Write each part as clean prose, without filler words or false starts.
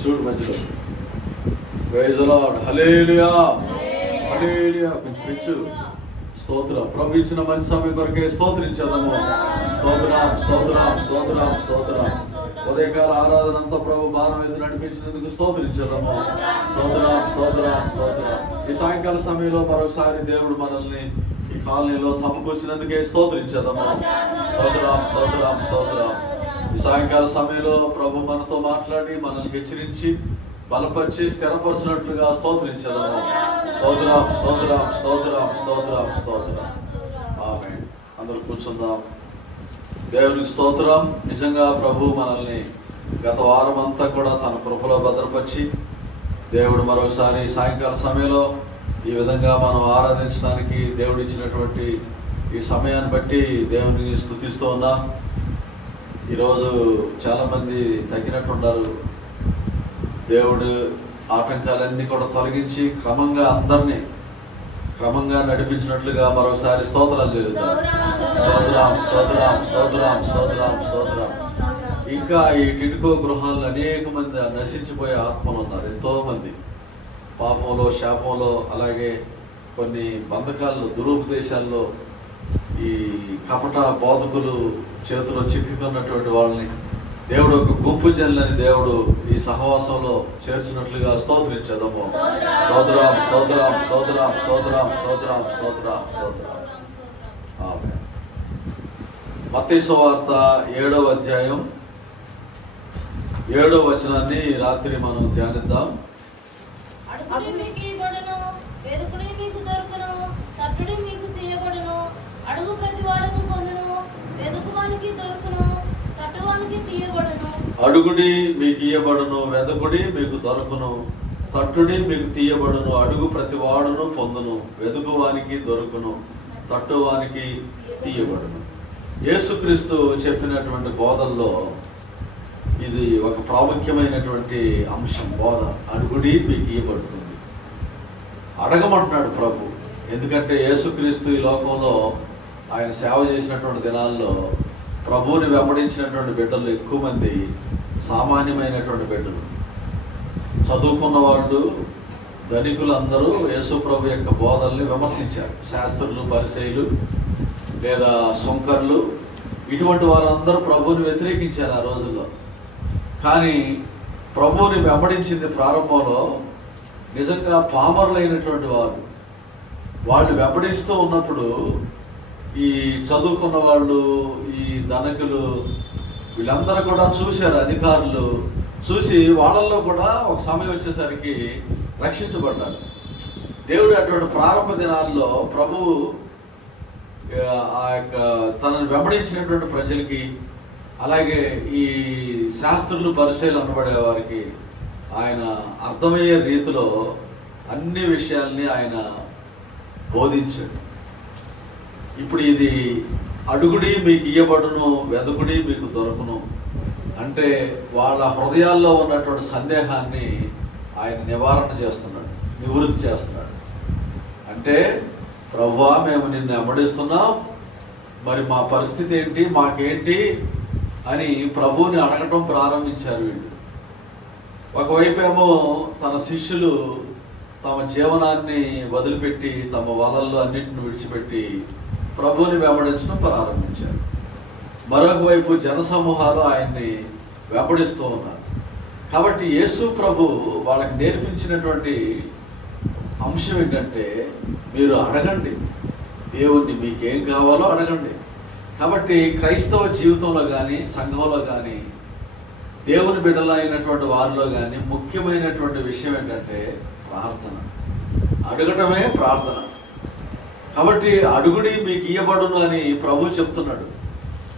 చూడు మధ్యలో praise the lord. హల్లెలూయా హల్లెలూయా. కొంచెం స్తోత్రం. ప్రభు ఇచ్చిన మంచి సమయం కొరకే స్తోత్రించేద్దాము. స్తోత్రం స్తోత్రం స్తోత్రం స్తోత్రం. ఉదయకాల ఆరాధన అంతా ప్రభు భారం ఎదురు నడిపించినందుకు స్తోత్రించేద్దాము. స్తోత్రం స్తోత్రం స్తోత్రం. ఈ సాయంకాల సమయంలో మరొకసారి దేవుడు మనల్ని ఈ కాలనీలో సమకూర్చినందుకే స్తోత్రించేద్దాము. స్తోత్రం స్తోత్రం స్తోత్రం. ఈ సాయంకాల సమయంలో ప్రభు మనతో మాట్లాడి మనల్ని హెచ్చరించి బలపరిచి స్థిరపరచినట్లుగా స్తోత్రించేద్దాము. స్తోత్రం స్తోత్రం స్తోత్రం స్తోత్రం స్తోత్రం. ఆమేన్. అందరూ కూర్చుందాం. దేవునికి స్తోత్రం. నిజంగా ప్రభు మనల్ని గత వారం అంతా కూడా తన కృపలో భద్రపరిచి దేవుడు మరోసారి సాయంకాల సమయంలో ఈ విధంగా మనం ఆరాధించడానికి దేవుడు ఇచ్చినటువంటి ఈ సమయాన్ని బట్టి దేవుని స్తుతిస్తూ ఉన్నాం. ఈరోజు చాలా మంది తగ్గినట్టున్నారు. దేవుడు ఆటంకాలన్నీ కూడా తొలగించి క్రమంగా అందరినీ క్రమంగా నడిపించినట్లుగా మరొకసారి స్తోత్రాలు చేస్తాం. స్తోత్రం స్తోత్రం స్తోత్రం స్తోత్రం స్తోత్రం. ఇంకా ఈ టిడ్కో గృహాల్లో అనేక మంది నశించిపోయే ఆత్మలు ఉన్నారు. ఎంతో మంది పాపంలో శాపంలో అలాగే కొన్ని బంధకాల్లో దురుపదేశాల్లో ఈ కపట బోధకులు చేతిలో చిక్కుకున్నటువంటి వాళ్ళని దేవుడు ఒక గుంపు జనులని దేవుడు ఈ సహవాసంలో చేర్చినట్లుగా స్తోత్రించేద్దాము. స్తోత్రం స్తోత్రం స్తోత్రం స్తోత్రం స్తోత్రం స్తోత్రం స్తోత్రం. ఆమేన్. మత్తయి సువార్త 7వ అధ్యాయం 7వ వచనాన్ని రాత్రి మనం ధ్యానిద్దాం. అడుగుడి మీకు ఇవ్వబడును, వెదుకుడి మీకు దొరుకును, తట్టుడి మీకు తీయబడును. అడుగు ప్రతివాడును పొందును, వెదుకువానికి దొరుకును, తట్టువానికి తీయబడును. అడుగుడి మీకు ఇయ్యబడును, వెదకుడి మీకు దొరకును, తట్టుడి మీకు తీయబడును. అడుగు ప్రతివాడును పొందును, వెదుకువానికి దొరుకును, తట్టువానికి తీయబడును. యేసుక్రీస్తు చెప్పినటువంటి బోధల్లో ఇది ఒక ప్రాముఖ్యమైనటువంటి అంశం. బోధ అడుగుడి మీకు ఇయ్యబడుతుంది. అడగమంటున్నాడు ప్రభు. ఎందుకంటే యేసుక్రీస్తు ఈ లోకంలో ఆయన సేవ చేసినటువంటి దినాల్లో ప్రభువుని వెంబడించినటువంటి బిడ్డలు ఎక్కువ మంది సామాన్యమైనటువంటి బిడ్డలు. చదువుకున్న వాళ్ళు ధనికులందరూ యేసు ప్రభు యొక్క బోధల్ని విమర్శించారు. శాస్త్రులు, పరిసయ్యులు లేదా సుంకర్లు ఇటువంటి వారందరూ ప్రభువుని వ్యతిరేకించారు ఆ రోజుల్లో. కానీ ప్రభువుని వెంబడించింది ప్రారంభంలో నిజంగా పామరులైనటువంటి వారు. వాళ్ళు వెంబడిస్తూ ఉన్నప్పుడు ఈ చదువుకున్న వాళ్ళు, ఈ ధనికులు వీళ్ళందరూ కూడా చూశారు. అధికారులు చూసి వాళ్ళల్లో కూడా ఒక సమయం వచ్చేసరికి రక్షించబడ్డారు. దేవుడు అటువంటి ప్రారంభ దినాల్లో ప్రభువు ఆ యొక్క తనను వెంబడించినటువంటి ప్రజలకి అలాగే ఈ శాస్త్రులు పరిచయాలు అనబడే వారికి ఆయన అర్థమయ్యే రీతిలో అన్ని విషయాల్ని ఆయన బోధించాడు. ఇప్పుడు ఇది అడుగుడి మీకు ఇయ్యబడును, వెదకుడి మీకు దొరకును అంటే వాళ్ళ హృదయాల్లో ఉన్నటువంటి సందేహాన్ని ఆయన నివారణ చేస్తున్నాడు, నివృత్తి చేస్తున్నాడు. అంటే ప్రభువా మేము నిన్ను వెంబడిస్తున్నాం, మరి మా పరిస్థితి ఏంటి, మాకేంటి అని ప్రభువుని అడగటం ప్రారంభించారు వీళ్ళు. ఒకవైపు ఏమో తన శిష్యులు తమ జీవనాన్ని వదిలిపెట్టి తమ వలల్లో అన్నింటిని విడిచిపెట్టి ప్రభువుని వెంబడించడం ప్రారంభించారు. మరొక వైపు జనసమూహాలు ఆయన్ని వెంబడిస్తూ ఉన్నారు. కాబట్టి యేసు ప్రభు వాళ్ళకి నేర్పించినటువంటి అంశం ఏంటంటే మీరు అడగండి, దేవుణ్ణి మీకేం కావాలో అడగండి. కాబట్టి క్రైస్తవ జీవితంలో కానీ సంఘంలో కానీ దేవుని బిడ్డలైనటువంటి వారిలో కానీ ముఖ్యమైనటువంటి విషయం ఏంటంటే ప్రార్థన. అడగటమే ప్రార్థన. కాబట్టి అడుగుడి మీకు ఇయ్యబడును అని ప్రభు చెప్తున్నాడు.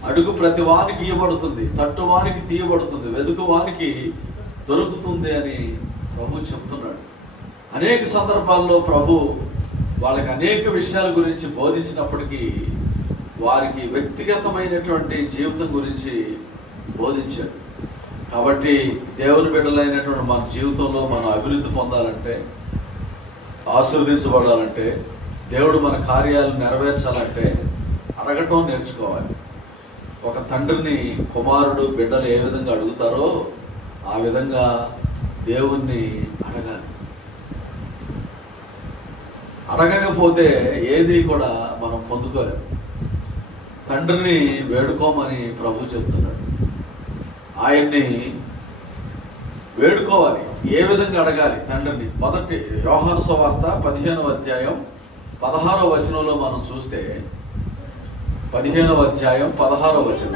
అడుగు ప్రతి వానికి ఇయ్యబడుతుంది, తట్టువానికి తీయబడుతుంది, వెదుకువానికి దొరుకుతుంది అని ప్రభు చెప్తున్నాడు. అనేక సందర్భాల్లో ప్రభు వాళ్ళకి అనేక విషయాల గురించి బోధించినప్పటికీ వారికి వ్యక్తిగతమైనటువంటి జీవితం గురించి బోధించాడు. కాబట్టి దేవుని బిడ్డలైనటువంటి మన జీవితంలో మనం అభివృద్ధి పొందాలంటే, ఆశీర్వదించబడాలంటే, దేవుడు మన కార్యాలు నెరవేర్చాలంటే అడగటం నేర్చుకోవాలి. ఒక తండ్రిని కుమారుడు బిడ్డలు ఏ విధంగా అడుగుతారో ఆ విధంగా దేవుణ్ణి అడగాలి. అడగకపోతే ఏది కూడా మనం పొందుకోలేము. తండ్రిని వేడుకోమని ప్రభు చెప్తున్నాడు. ఆయన్ని వేడుకోవాలి. ఏ విధంగా అడగాలి తండ్రిని? మొదటి యోహాను సువార్త 15వ అధ్యాయం 16వ వచనంలో మనం చూస్తే, 15వ అధ్యాయం 16వ వచనం,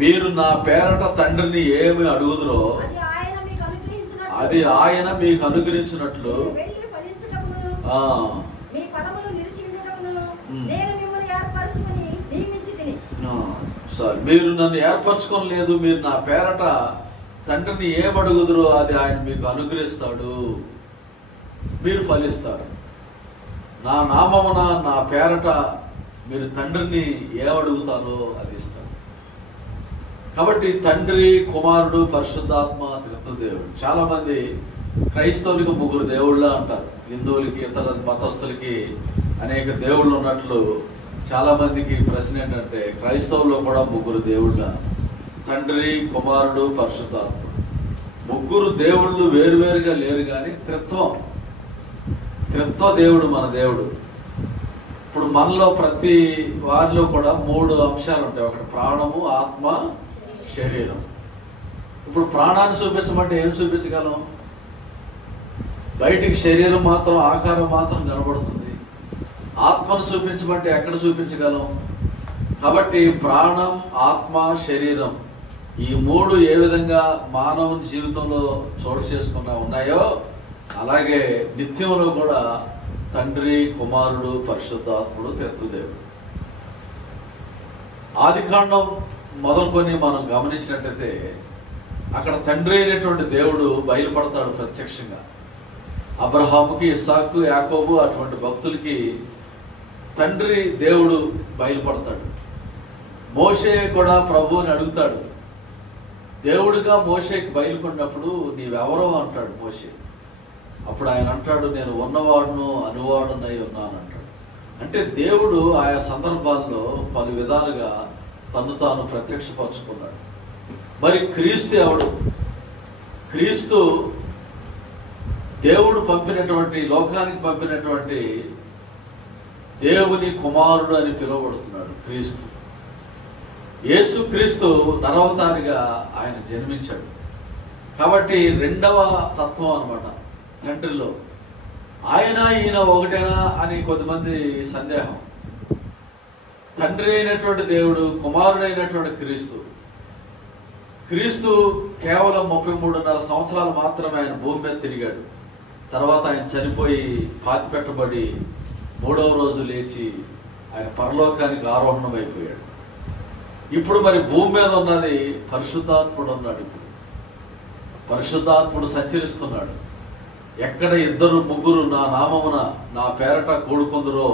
మీరు నా పేరట తండ్రిని ఏమి అడుగుదురో అది ఆయన మీకు అనుగ్రహించినట్లు మీరు నన్ను ఏర్పరచుకోలేదు. మీరు నా పేరట తండ్రిని ఏమడుగుదురో అది ఆయన మీకు అనుగ్రహిస్తాడు. మీరు ఫలిస్తారు. నా నామమున నా పేరట మీరు తండ్రిని ఏమడుగుతారో అది ఇస్తారు. కాబట్టి తండ్రి, కుమారుడు, పరిశుద్ధాత్మ త్రిత్వదేవుడు. చాలా మంది క్రైస్తవులకి 3 దేవుళ్ళ అంటారు. హిందువులకి, ఇతర మతస్థులకి అనేక దేవుళ్ళు ఉన్నట్లు చాలా మందికి ప్రశ్న ఏంటంటే, క్రైస్తవుల్లో కూడా 3 దేవుళ్ళ? తండ్రి, కుమారుడు, పరిశుద్ధాత్ముడు. 3 దేవుళ్ళు వేరువేరుగా లేరు, కానీ త్రిత్వ దేవుడు మన దేవుడు. ఇప్పుడు మనలో ప్రతి వారిలో కూడా 3 అంశాలు ఉంటాయి. ఒకటి ప్రాణము, ఆత్మ, శరీరం. ఇప్పుడు ప్రాణాన్ని చూపించమంటే ఏం చూపించగలం? బయటికి శరీరం మాత్రం, ఆకారం మాత్రం కనబడుతుంది. ఆత్మను చూపించమంటే ఎక్కడ చూపించగలం? కాబట్టి ప్రాణం, ఆత్మ, శరీరం, ఈ 3 ఏ విధంగా మానవుని జీవితంలో చోటు చేసుకున్నా ఉన్నాయో, అలాగే నిత్యంలో కూడా తండ్రి, కుమారుడు, పరిశుద్ధాత్ముడు, త్రిత్వదేవుడు. ఆదికాండం మొదలుకొని మనం గమనించినట్లయితే అక్కడ తండ్రి అయినటువంటి దేవుడు బయలుపడతాడు ప్రత్యక్షంగా. అబ్రహాముకి, ఇస్సాకు, యాకోబు అటువంటి భక్తులకి తండ్రి దేవుడు బయలుపడతాడు. మోషే కూడా ప్రభువుని అడుగుతాడు. దేవుడుగా మోషేకి బయలుపడినప్పుడు నీవెవరో అంటాడు మోషే. అప్పుడు ఆయన అంటాడు, నేను ఉన్నవాడును అనువాడునై ఉన్నాను అంటాడు. అంటే దేవుడు ఆయా సందర్భాల్లో పలు విధాలుగా తను తాను ప్రత్యక్షపరుచుకున్నాడు. మరి క్రీస్తు ఎవడు? క్రీస్తు దేవుడు పంపినటువంటి, లోకానికి పంపినటువంటి దేవుని కుమారుడు అని పిలువబడుతున్నాడు క్రీస్తు. యేసు క్రీస్తు నరవతారిగా ఆయన జన్మించాడు. కాబట్టి 2వ తత్వం అన్నమాట తండ్రిలో. ఆయన ఈయన ఒకటేనా అని కొద్దిమంది సందేహం. తండ్రి అయినటువంటి దేవుడు, కుమారుడైనటువంటి క్రీస్తు. క్రీస్తు కేవలం 33.5 సంవత్సరాలు మాత్రమే ఆయన భూమి మీద తిరిగాడు. తర్వాత ఆయన చనిపోయి పాతిపెట్టబడి 3వ రోజు లేచి ఆయన పరలోకానికి ఆరోహణం అయిపోయాడు. ఇప్పుడు మరి భూమి మీద ఉన్నది పరిశుద్ధాత్ముడు ఉన్నాడు. ఇప్పుడు పరిశుద్ధాత్ముడు సంచరిస్తున్నాడు. ఎక్కడ 2-3 నా నామమున నా పేరట కూడుకుందురో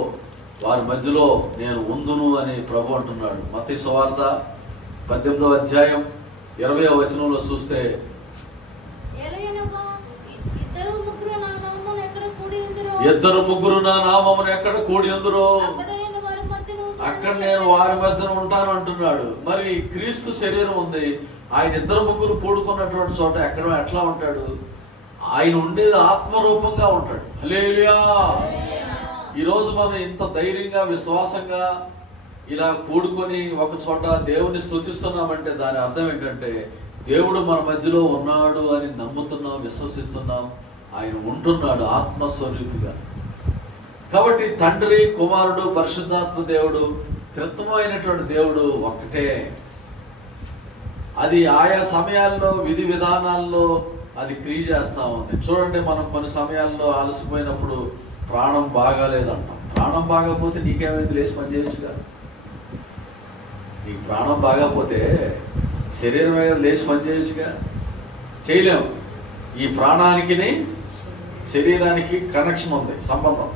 వారి మధ్యలో నేను ఉందును అని ప్రభు అంటున్నాడు. మత్తయి సువార్త 18వ అధ్యాయం 20వ వచనంలో చూస్తే, ఇద్దరు ముగ్గురు నా నామమున ఎక్కడ కూడి ఉందురో అక్కడ నేను వారి మధ్యన ఉంటాను అంటున్నాడు. మరి క్రీస్తు శరీరం ఉంది. ఆయన 2-3 కూడుకున్నటువంటి చోట ఎట్లా ఉంటాడు? ఆయన ఉండేది ఆత్మరూపంగా ఉంటాడు. హల్లెలూయా. ఈరోజు మనం ఇంత ధైర్యంగా, విశ్వాసంగా ఇలా కూడుకొని ఒక చోట దేవుని స్తుతిస్తున్నామంటే దాని అర్థం ఏంటంటే, దేవుడు మన మధ్యలో ఉన్నాడు అని నమ్ముతున్నాం, విశ్వసిస్తున్నాం. ఆయన ఉంటున్నాడు ఆత్మస్వరూపిగా. కాబట్టి తండ్రి, కుమారుడు, పరిశుద్ధాత్మ దేవుడు, త్రిత్వమైనటువంటి దేవుడు ఒక్కటే. అది ఆయా సమయాల్లో, విధి విధానాల్లో అది క్రియ చేస్తా ఉంది. చూడండి, మనం కొన్ని సమయాల్లో అలసిపోయినప్పుడు ప్రాణం బాగాలేదంటాం. ప్రాణం బాగాపోతే నీకేమైంది? లేచి పని చేయొచ్చుగా. నీకు ప్రాణం బాగాపోతే శరీరం మీద లేచి పని చేయొచ్చుగా. చేయలేము. ఈ ప్రాణానికి శరీరానికి కనెక్షన్ ఉంది, సంబంధం.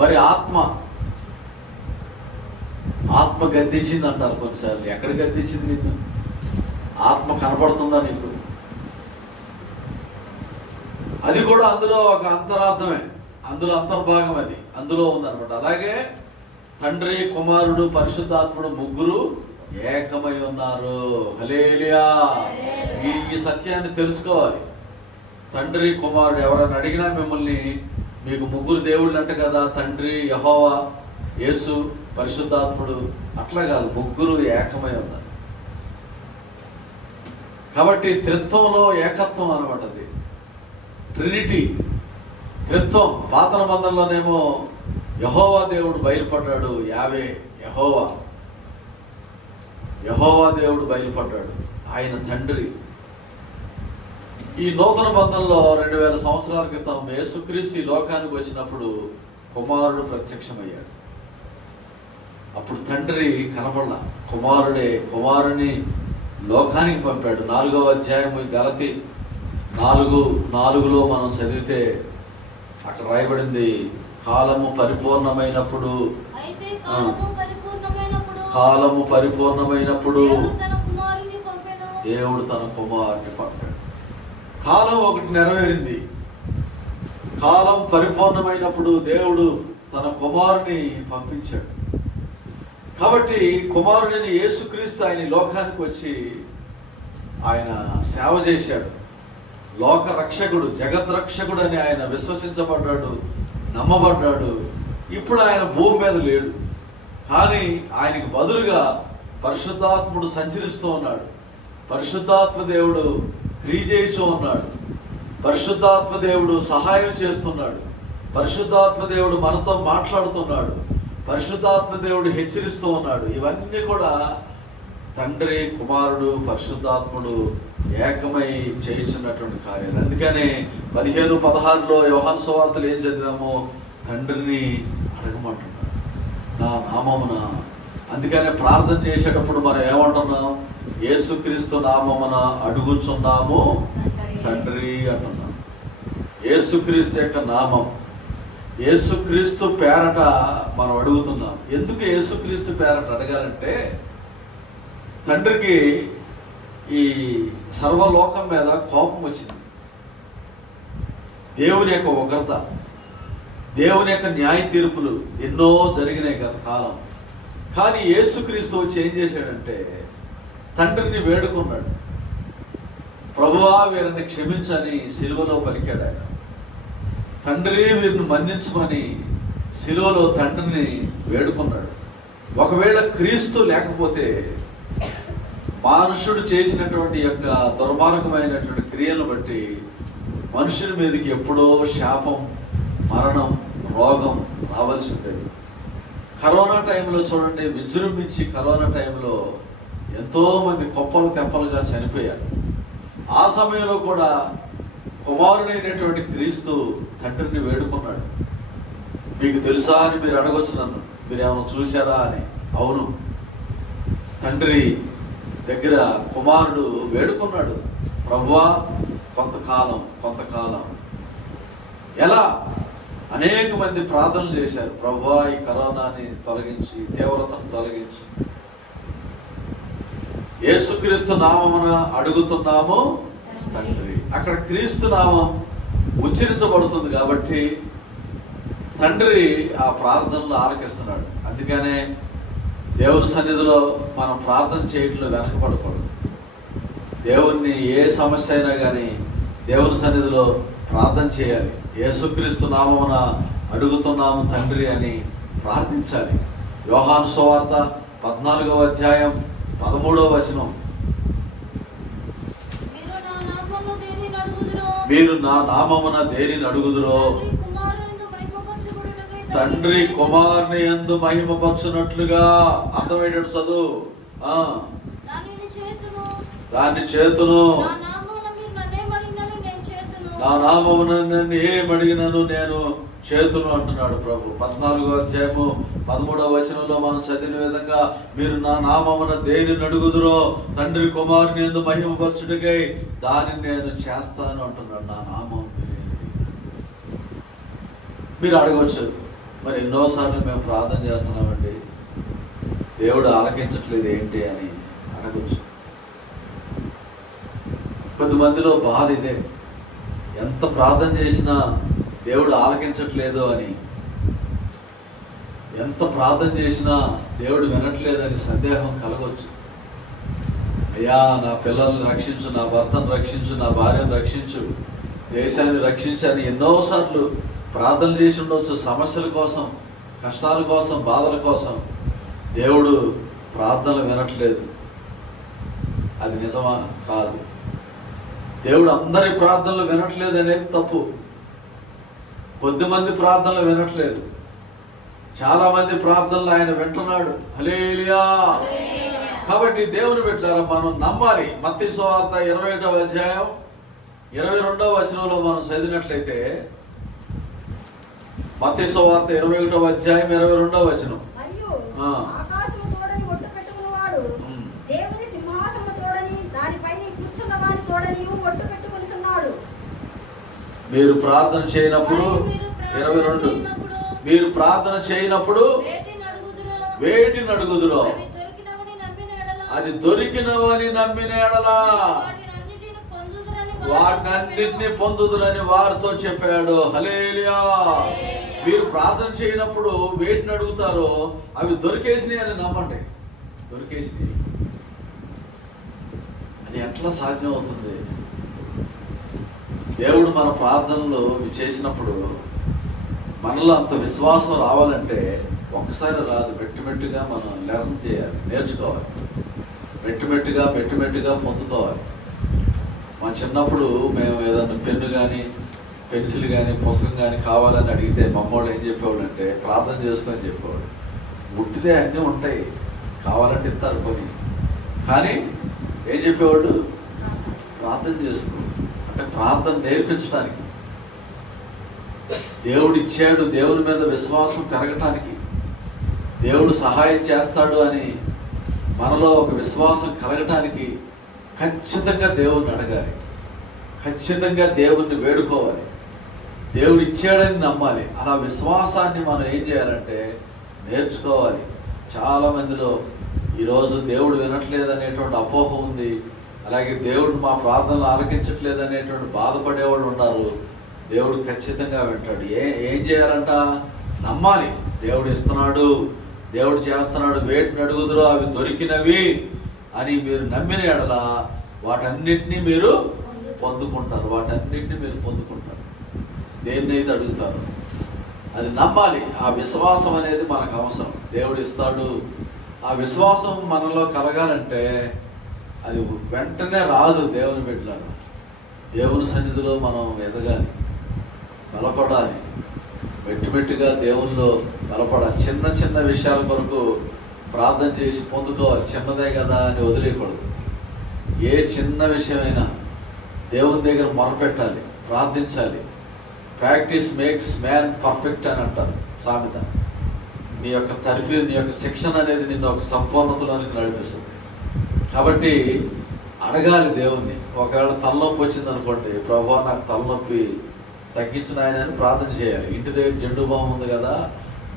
మరి ఆత్మ గద్దించింది అంటారు కొన్నిసార్లు. ఎక్కడ గద్దించింది నీకు? ఆత్మ కనపడుతుందా నీకు? అది కూడా అందులో ఒక అంతరార్థమే, అందులో అంతర్భాగం, అది అందులో ఉందన్నమాట. అలాగే తండ్రి, కుమారుడు, పరిశుద్ధాత్ముడు 3 ఏకమై ఉన్నారు. హల్లెలూయా. ఈ సత్యాన్ని తెలుసుకోవాలి. తండ్రి కుమారుడు ఎవరైనా అడిగినా మిమ్మల్ని మీకు ముగ్గురు దేవుళ్ళు అంట కదా, తండ్రి, యెహోవా, యేసు, పరిశుద్ధాత్ముడు, అట్లా కాదు, ముగ్గురు ఏకమై ఉన్నారు. కాబట్టి త్రిత్వంలో ఏకత్వం అనమాట. అది ట్రినిటీ, త్రిత్వం. పాత నిబంధనలోనేమో యెహోవా దేవుడు బయలుపడ్డాడు, యావే, యెహోవా దేవుడు బయలుపడ్డాడు, ఆయన తండ్రి. ఈ నూతన బంధంలో 2000 సంవత్సరాల క్రితం యేసుక్రీస్తు ఈ లోకానికి వచ్చినప్పుడు కుమారుడు ప్రత్యక్షమయ్యాడు. అప్పుడు తండ్రి కనబడలా, కుమారుని లోకానికి పంపాడు. 4వ అధ్యాయం గలతీ 4:4 మనం చదివితే అక్కడ రాయబడింది, కాలము పరిపూర్ణమైనప్పుడు దేవుడు తన కుమారుని పంపాడు. కాలం ఒకటి నెరవేరింది. కాలం పరిపూర్ణమైనప్పుడు దేవుడు తన కుమారుని పంపించాడు. కాబట్టి కుమారుడైన యేసుక్రీస్తు ఆయన లోకానికి వచ్చి ఆయన సేవ చేశాడు. లోక రక్షకుడు, జగత్ రక్షకుడు అని ఆయన విశ్వసించబడ్డాడు, నమ్మబడ్డాడు. ఇప్పుడు ఆయన భూమి మీద లేడు, కానీ ఆయనకు బదులుగా పరిశుద్ధాత్ముడు సంచరిస్తూ ఉన్నాడు. పరిశుద్ధాత్మ దేవుడు క్రియ చేయిస్తూ ఉన్నాడు. పరిశుద్ధాత్మ దేవుడు సహాయం చేస్తున్నాడు. పరిశుద్ధాత్మ దేవుడు మనతో మాట్లాడుతున్నాడు. పరిశుద్ధాత్మ దేవుడు హెచ్చరిస్తూ ఉన్నాడు. ఇవన్నీ కూడా తండ్రి, కుమారుడు, పరిశుద్ధాత్ముడు ఏకమై చేయించినటువంటి కార్యాలు. అందుకనే 15-16 యోహాను సువార్తలు ఏం చదివామో, తండ్రిని అడగమంటున్నాడు నా నామమున. అందుకనే ప్రార్థన చేసేటప్పుడు మనం ఏమంటున్నాం? యేసుక్రీస్తు నామమున అడుగుచున్నాము తండ్రి అంటున్నాం. యేసుక్రీస్తు యొక్క నామం, యేసుక్రీస్తు పేరట మనం అడుగుతున్నాం. ఎందుకు యేసుక్రీస్తు పేరట అడగాలంటే, తండ్రికి ఈ సర్వలోకం మీద కోపం వచ్చింది. దేవుని యొక్క ఉగ్రత, దేవుని యొక్క న్యాయ తీర్పులు ఎన్నో జరిగినాయి గత కాలం. కానీ యేసుక్రీస్తు వచ్చి ఏం చేశాడంటే, తండ్రిని వేడుకున్నాడు. ప్రభువా వీరిని క్షమించని సిలువలో పలికాడు ఆయన. తండ్రి వీరిని మన్నించమని సిలువలో తండ్రిని వేడుకున్నాడు. ఒకవేళ క్రీస్తు లేకపోతే మనుషుడు చేసినటువంటి యొక్క దుర్మార్గమైనటువంటి క్రియలను బట్టి మనుషుల మీదకి ఎప్పుడో శాపం, మరణం, రోగం రావాల్సి ఉండేది. కరోనా టైంలో చూడండి, విజృంభించి కరోనా టైంలో ఎంతో మంది కుప్పలు తెప్పలుగా చనిపోయారు. ఆ సమయంలో కూడా కుమారుడైనటువంటి క్రీస్తు తండ్రిని వేడుకున్నాడు. మీకు తెలుసా అని మీరు అడగొచ్చు నన్ను, మీరు ఏమైనా చూశారా అని. అవును, తండ్రి దగ్గర కుమారుడు వేడుకున్నాడు, ప్రభువా కొంతకాలం. ఎలా? అనేక మంది ప్రార్థనలు చేశారు, ప్రభువా ఈ కరోనాని తొలగించి, తీవ్రతను తొలగించి. యేసుక్రీస్తు నామమున అడుగుతున్నాము తండ్రి. అక్కడ క్రీస్తు నామం ఉచ్చరించబడుతుంది కాబట్టి తండ్రి ఆ ప్రార్థనలు ఆలకిస్తున్నాడు. అందుకనే దేవుని సన్నిధిలో మనం ప్రార్థన చేయడంలో వెనకపడకూడదు. దేవుణ్ణి ఏ సమస్య అయినా కానీ దేవుని సన్నిధిలో ప్రార్థన చేయాలి. యేసుక్రీస్తు నామమున అడుగుతున్నాము తండ్రి అని ప్రార్థించాలి. యోహాను సువార్త 14వ అధ్యాయం 13వ వచనం, మీరు నా నామమున దేనిని అడుగుదురో తండ్రి కుమారుని యందు మహిమపరచునట్లుగా. అర్థమయ్యేటట్టు చదువు. దాన్ని చేతును, నా నామమున నన్ను ఏమడిగినను నేను చేతును అంటున్నాడు ప్రభు. 14వ అధ్యాయము 13వ వచనంలో మనం చదివిన విధంగా, మీరు నా నామమున దేనిని అడుగుదురో తండ్రి కుమారుని యందు మహిమపరచుటకై దానిని నేను చేస్తాను అంటున్నాడు. నా నామం మీరు అడగవచ్చు, మరి ఎన్నోసార్లు మేము ప్రార్థన చేస్తున్నామండి, దేవుడు ఆలకించట్లేదు ఏంటి అని అడగవచ్చు. కొద్దిమందిలో బాధ ఇదే, ఎంత ప్రార్థన చేసినా దేవుడు ఆలకించట్లేదు అని, ఎంత ప్రార్థన చేసినా దేవుడు వినట్లేదని సందేహం కలగవచ్చు. అయ్యా నా పిల్లల్ని రక్షించు, నా భర్తను రక్షించు, నా భార్యను రక్షించు, దేశాన్ని రక్షించని ఎన్నోసార్లు ప్రార్థన చేసి ఉండవచ్చు. సమస్యల కోసం, కష్టాల కోసం, బాధల కోసం. దేవుడు ప్రార్థనలు వినట్లేదు. అది నిజమా? కాదు. దేవుడు అందరి ప్రార్థనలు వినట్లేదు అనేది తప్పు. కొద్దిమంది ప్రార్థనలు వినట్లేదు, చాలా మంది ప్రార్థనలు ఆయన వింటున్నాడు. హల్లెలూయా. కాబట్టి దేవుని బిడ్డలారా, మనం నమ్మాలి. మత్తయి సువార్త 21వ అధ్యాయం 22వ వచనంలో మనం చదివినట్లయితే, మత్తయి సువార్త 21వ అధ్యాయం 22వ వచనం, ఆకాశము తోడని ఒట్టు పెట్టుకున్నవాడు దేవుని సింహాసనము తోడని దానిపైన కూర్చున్నవాని తోడని ఒట్టు పెట్టుకుంటున్నాడు. మీరు ప్రార్థన చేయనప్పుడు 22, మీరు ప్రార్థన చేయనప్పుడు వేటిని అడుగుదురో అది దొరికినవని నమ్మిన ఎడలా వాటన్నిటిని పొందుదురని వారితో చెప్పాడు. హల్లెలూయా. మీరు ప్రార్థన చేయనప్పుడు వేటిని అడుగుతారో అవి దొరికేసినాయి అని నమ్మండి. దొరికేసినాయి. అది ఎట్లా సాధ్యం అవుతుంది? దేవుడు మన ప్రార్థనలు చేసినప్పుడు మనలో అంత విశ్వాసం రావాలంటే ఒకసారి రాదు. మెట్టుమెట్టుగా మనం లెర్న్ చేయాలి, నేర్చుకోవాలి. మెట్టుమెట్టుగా పొందుకోవాలి. మా చిన్నప్పుడు మేము ఏదైనా పెన్ను కానీ, పెన్సిల్ కానీ, పుస్తకం కానీ కావాలని అడిగితే మా అమ్మోళ్ళు ఏం చెప్పేవాళ్ళు అంటే, ప్రార్థన చేసుకొని చెప్పేవాడు. ముట్టితే అన్నీ ఉంటాయి, కావాలంటే ఇస్తారు కొని. కానీ ఏం చెప్పేవాడు? ప్రార్థన చేసుకో. అంటే ప్రార్థన నేర్పించడానికి. దేవుడు ఇచ్చాడు, దేవుని మీద విశ్వాసం పెరగటానికి, దేవుడు సహాయం చేస్తాడు అని మనలో ఒక విశ్వాసం కలగటానికి ఖచ్చితంగా దేవుణ్ణి అడగాలి, ఖచ్చితంగా దేవుణ్ణి వేడుకోవాలి, దేవుడు ఇచ్చాడని నమ్మాలి. అలా విశ్వాసాన్ని మనం ఏం చేయాలంటే నేర్చుకోవాలి. చాలా మందిలో ఈరోజు దేవుడు వినట్లేదు అనేటువంటి అపోహ ఉంది. అలాగే దేవుడు మా ప్రార్థనలు ఆలకించట్లేదు అనేటువంటి బాధపడేవాళ్ళు ఉన్నారు. దేవుడు ఖచ్చితంగా వింటాడు. ఏం చేయాలంట? నమ్మాలి. దేవుడు ఇస్తున్నాడు, దేవుడు చేస్తున్నాడు. వేటిని అడుగుదురో అవి దొరికినవి అని మీరు నమ్మిన ఎడల వాటన్నిటినీ మీరు పొందుకుంటారు. వాటన్నిటిని మీరు పొందుకుంటారు. దేన్నైతే అడుగుతారు అది నమ్మాలి. ఆ విశ్వాసం అనేది మనకు అవసరం. దేవుడు ఇస్తాడు. ఆ విశ్వాసం మనలో కలగాలంటే అది వెంటనే రాదు. దేవుని బిడ్డలారా, దేవుని సన్నిధిలో మనం ఎదగాలి, బలపడాలి. మెట్టుమెట్టుగా దేవుల్లో బలపడాలి. చిన్న చిన్న విషయాల కొరకు ప్రార్థన చేసి పొందుకోవాలి. చిన్నదే కదా అని వదిలేయకూడదు. ఏ చిన్న విషయమైనా దేవుని దగ్గర మొరపెట్టాలి, ప్రార్థించాలి. ప్రాక్టీస్ మేక్స్ మ్యాన్ పర్ఫెక్ట్ అని అంటారు సామెత. నీ యొక్క తరఫీ, నీ యొక్క శిక్షణ అనేది నిన్ను ఒక సంపూర్ణతలోనికి నడిపిస్తుంది. కాబట్టి అడగాలి దేవుణ్ణి. ఒకవేళ తలనొప్పి వచ్చింది అనుకోండి, ప్రభువా నాకు తలనొప్పి తగ్గించిన ఆయన అని ప్రార్థన చేయాలి. ఇంటి దగ్గర జెండు బామ్ ఉంది కదా,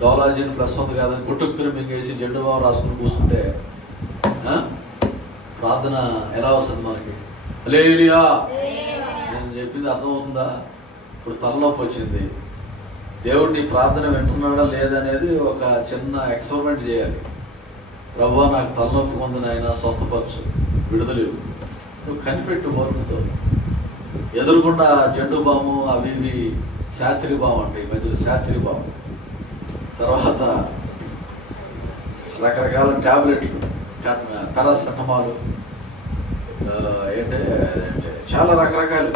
డోలాజిన్ ప్లస్ ఉంది కదా, గుట్టుక్కుని మింగేసి జెండు బామ్ రాసుకుని కూర్చుంటే ప్రార్థన ఎలా వస్తుంది మనకి? హల్లెలూయా. నేను చెప్పింది అర్థమవుతుందా? ఇప్పుడు తలనొప్పి వచ్చింది, దేవుడు నీ ప్రార్థన వింటున్నాడా లేదనేది ఒక చిన్న ఎక్స్పెరిమెంట్ చేయాలి. ప్రభువా నాకు తలనొప్పి ఉంది నాయన, స్వస్థపరచు, విడుదల నువ్వు కనిపెట్టు మోరుతో. ఎదురుకుండా జెండు బాము అవి ఇవి శాస్త్రీ బాము అంటే ఈ మధ్యలో శాస్త్రీ బాము, తర్వాత రకరకాల ట్యాబ్లెట్లు, పారాసిటమాల్, ఏంటంటే చాలా రకరకాలు.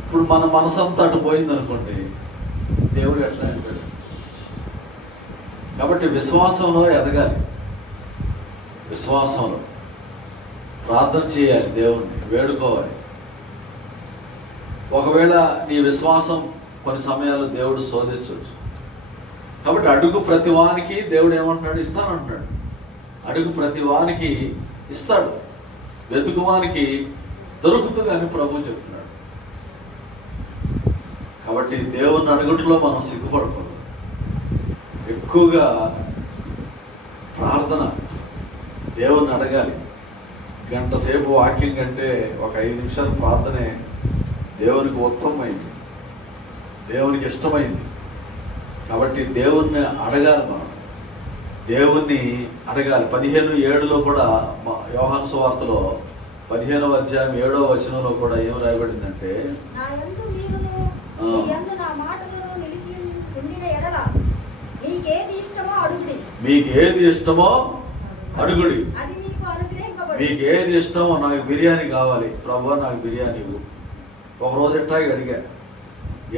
ఇప్పుడు మన మనసంతా అటు పోయింది అనుకోండి, దేవుడు ఎట్లా అంటాడు? కాబట్టి విశ్వాసంలో ఎదగాలి, విశ్వాసంలో ప్రార్థన చేయాలి, దేవుణ్ణి వేడుకోవాలి. ఒకవేళ నీ విశ్వాసం కొన్ని సమయాల్లో దేవుడు శోధించవచ్చు. కాబట్టి అడుగు ప్రతి వానికి దేవుడు ఏమంటున్నాడు? ఇస్తానంటున్నాడు. అడుగు ప్రతి వానికి ఇస్తాడు, వెతుకువానికి దొరుకుతుంది అని ప్రభు చెప్తున్నాడు. కాబట్టి దేవుని అడుగుట్లో మనం సిగ్గుపడకూడదు. ఎక్కువగా ప్రార్థన, దేవుణ్ణి అడగాలి. గంట సేపు వాక్యం కంటే ఒక 5 నిమిషాలు ప్రార్థనే దేవునికి ఉత్తమమైంది, దేవునికి ఇష్టమైంది. కాబట్టి దేవుణ్ణి అడగాలి మనం. దేవుణ్ణి అడగాలి. 15:7 కూడా యోహాను సువార్తలో 15వ అధ్యాయం 7వ వచనంలో కూడా ఏం రాయబడిందంటే, నా యందు మీరును మీ యందు నా మాటలను నిలిచి ఉండిన ఎడల మీకేది ఇష్టమో అడుగుడి. మీకు ఏది ఇష్టమో అడుగుడి. అది మీకు అనుగ్రహింపబడును. మీకు ఏది ఇష్టమో, నాకు బిర్యానీ కావాలి ప్రభువా, నాకు బిర్యానీ ఇవ్వు. ఒకరోజు ఎట్టాగి అడిగా,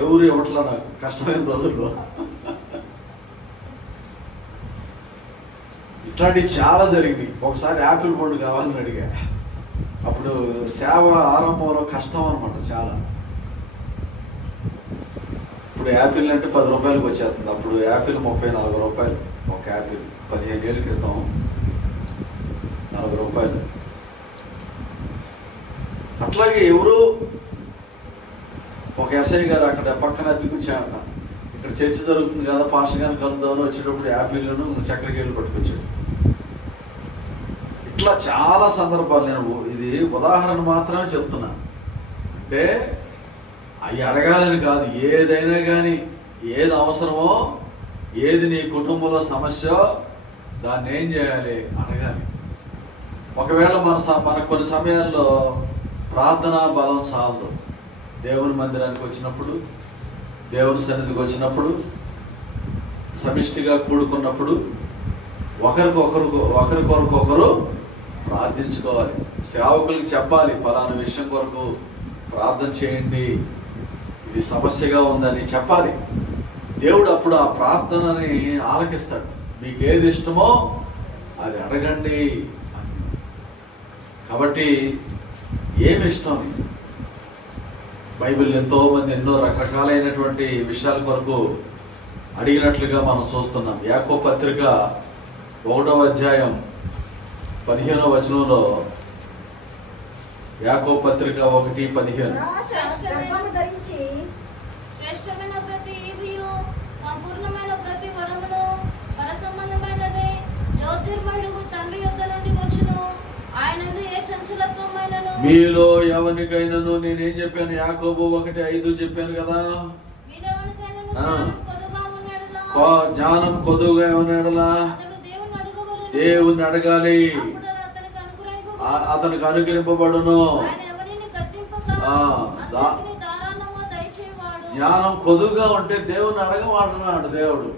ఎవరు ఇవ్వట్లా నాకు కష్టమైన రోజుల్లో. ఇట్లాంటివి చాలా జరిగింది. ఒకసారి యాపిల్ పండు కావాలని అడిగా. అప్పుడు సేవ ఆరంభంలో కష్టం అనమాట చాలా. ఇప్పుడు యాపిల్ అంటే 10 రూపాయలకు వచ్చేస్తుంది. అప్పుడు యాపిల్ 30-40 రూపాయలు ఒక యాపిల్. 15 ఏళ్ళ క్రితం 40 రూపాయలు. అట్లాగే ఎవరు ఒక ఎస్ఐ గారు అక్కడ పక్కన అతికించాడంట. ఇక్కడ చర్చ జరుగుతుంది కదా, పాస్టర్ గారిని కలుద్దామని వచ్చేటప్పుడు యాపిల్ను చక్కెరకేళ్ళు పట్టుకొచ్చాడు. ఇట్లా చాలా సందర్భాలు. నేను ఇది ఉదాహరణ మాత్రమే చెప్తున్నా. అంటే అవి అడగాలని కాదు, ఏదైనా కానీ ఏది అవసరమో, ఏది నీ కుటుంబంలో సమస్య, దాన్ని ఏం చేయాలి, అడగాలి. ఒకవేళ మన కొన్ని సమయాల్లో ప్రార్థనా బలం చాలదు. దేవుని మందిరానికి వచ్చినప్పుడు, దేవుని సన్నిధికి వచ్చినప్పుడు, సమిష్టిగా కూడుకున్నప్పుడు ఒకరికొకరు ప్రార్థించుకోవాలి. సేవకులకు చెప్పాలి, ఫలానా విషయం కొరకు ప్రార్థన చేయండి, ఇది సమస్యగా ఉందని చెప్పాలి. దేవుడు అప్పుడు ఆ ప్రార్థనని ఆలకిస్తాడు. మీకు ఏది ఇష్టమో అది అడగండి. కాబట్టి ఏమి ఇష్టం? బైబిల్ ఎంతో మంది ఎన్నో రకరకాలైనటువంటి విషయాల కొరకు అడిగినట్లుగా మనం చూస్తున్నాం. యాకోబు పత్రిక 1వ అధ్యాయం 15వ వచనంలో, యాకోబు పత్రిక 1:15, శ్రేష్టమైన ప్రతి ఈవియు సంపూర్ణమైన ప్రతి వరమును పరసంబంధమైనదే జ్యోతిర్మయుడు తండ్రి యొద్ద నుండి వచ్చును. ఆయనందు ఏ చంచలత్వమైనను మీలో ఎవరికైనాను, నేనేం చెప్పాను, యాకోబు 1:5 చెప్పాను కదా, జ్ఞానం కొదువుగా ఉన్నాడులా దేవుణ్ణి అడగాలి, అతనికి అనుగ్రహింపబడును. జ్ఞానం కొదువుగా ఉంటే దేవుణ్ణి అడగమంటున్నాడు దేవుడు.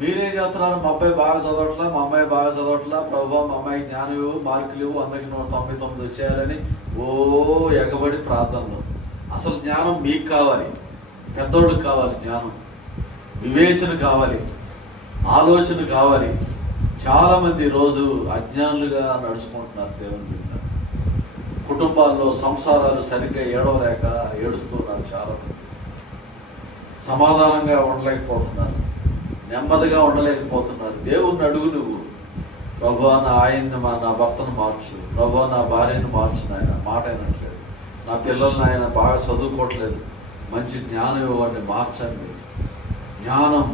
మీరేం చేస్తున్నారు? మా అబ్బాయి బాగా చదవట్లా, మా అమ్మాయి బాగా చదవట్లా, ప్రభు మా అమ్మాయి జ్ఞానం ఇవ్వు, మార్కులు ఇవ్వు, 199 వచ్చేయాలని ఎగబడి ప్రార్థనలు. అసలు జ్ఞానం మీకు కావాలి, పెద్దోళ్ళకి కావాలి. జ్ఞానం, వివేచన కావాలి, ఆలోచన కావాలి. చాలా మంది రోజు అజ్ఞానులుగా నడుచుకుంటున్నారు. దేవుని బిడ్డ కుటుంబాల్లో సంసారాలు సరిగ్గా ఏడవలేక ఏడుస్తున్నారు. చాలా మంది సమాధానంగా ఉండలేకపోతున్నారు, నెమ్మదిగా ఉండలేకపోతున్నారు. దేవుణ్ణి అడుగు నువ్వు, ప్రభువా నా భర్తను మార్చు, ప్రభువా నా భార్యను మార్చు నాయన. మాట అయినట్లేదు, నా పిల్లల్ని ఆయన బాగా చదువుకోవట్లేదు, మంచి జ్ఞానం ఇవ్వండి, మార్చండి. జ్ఞానం,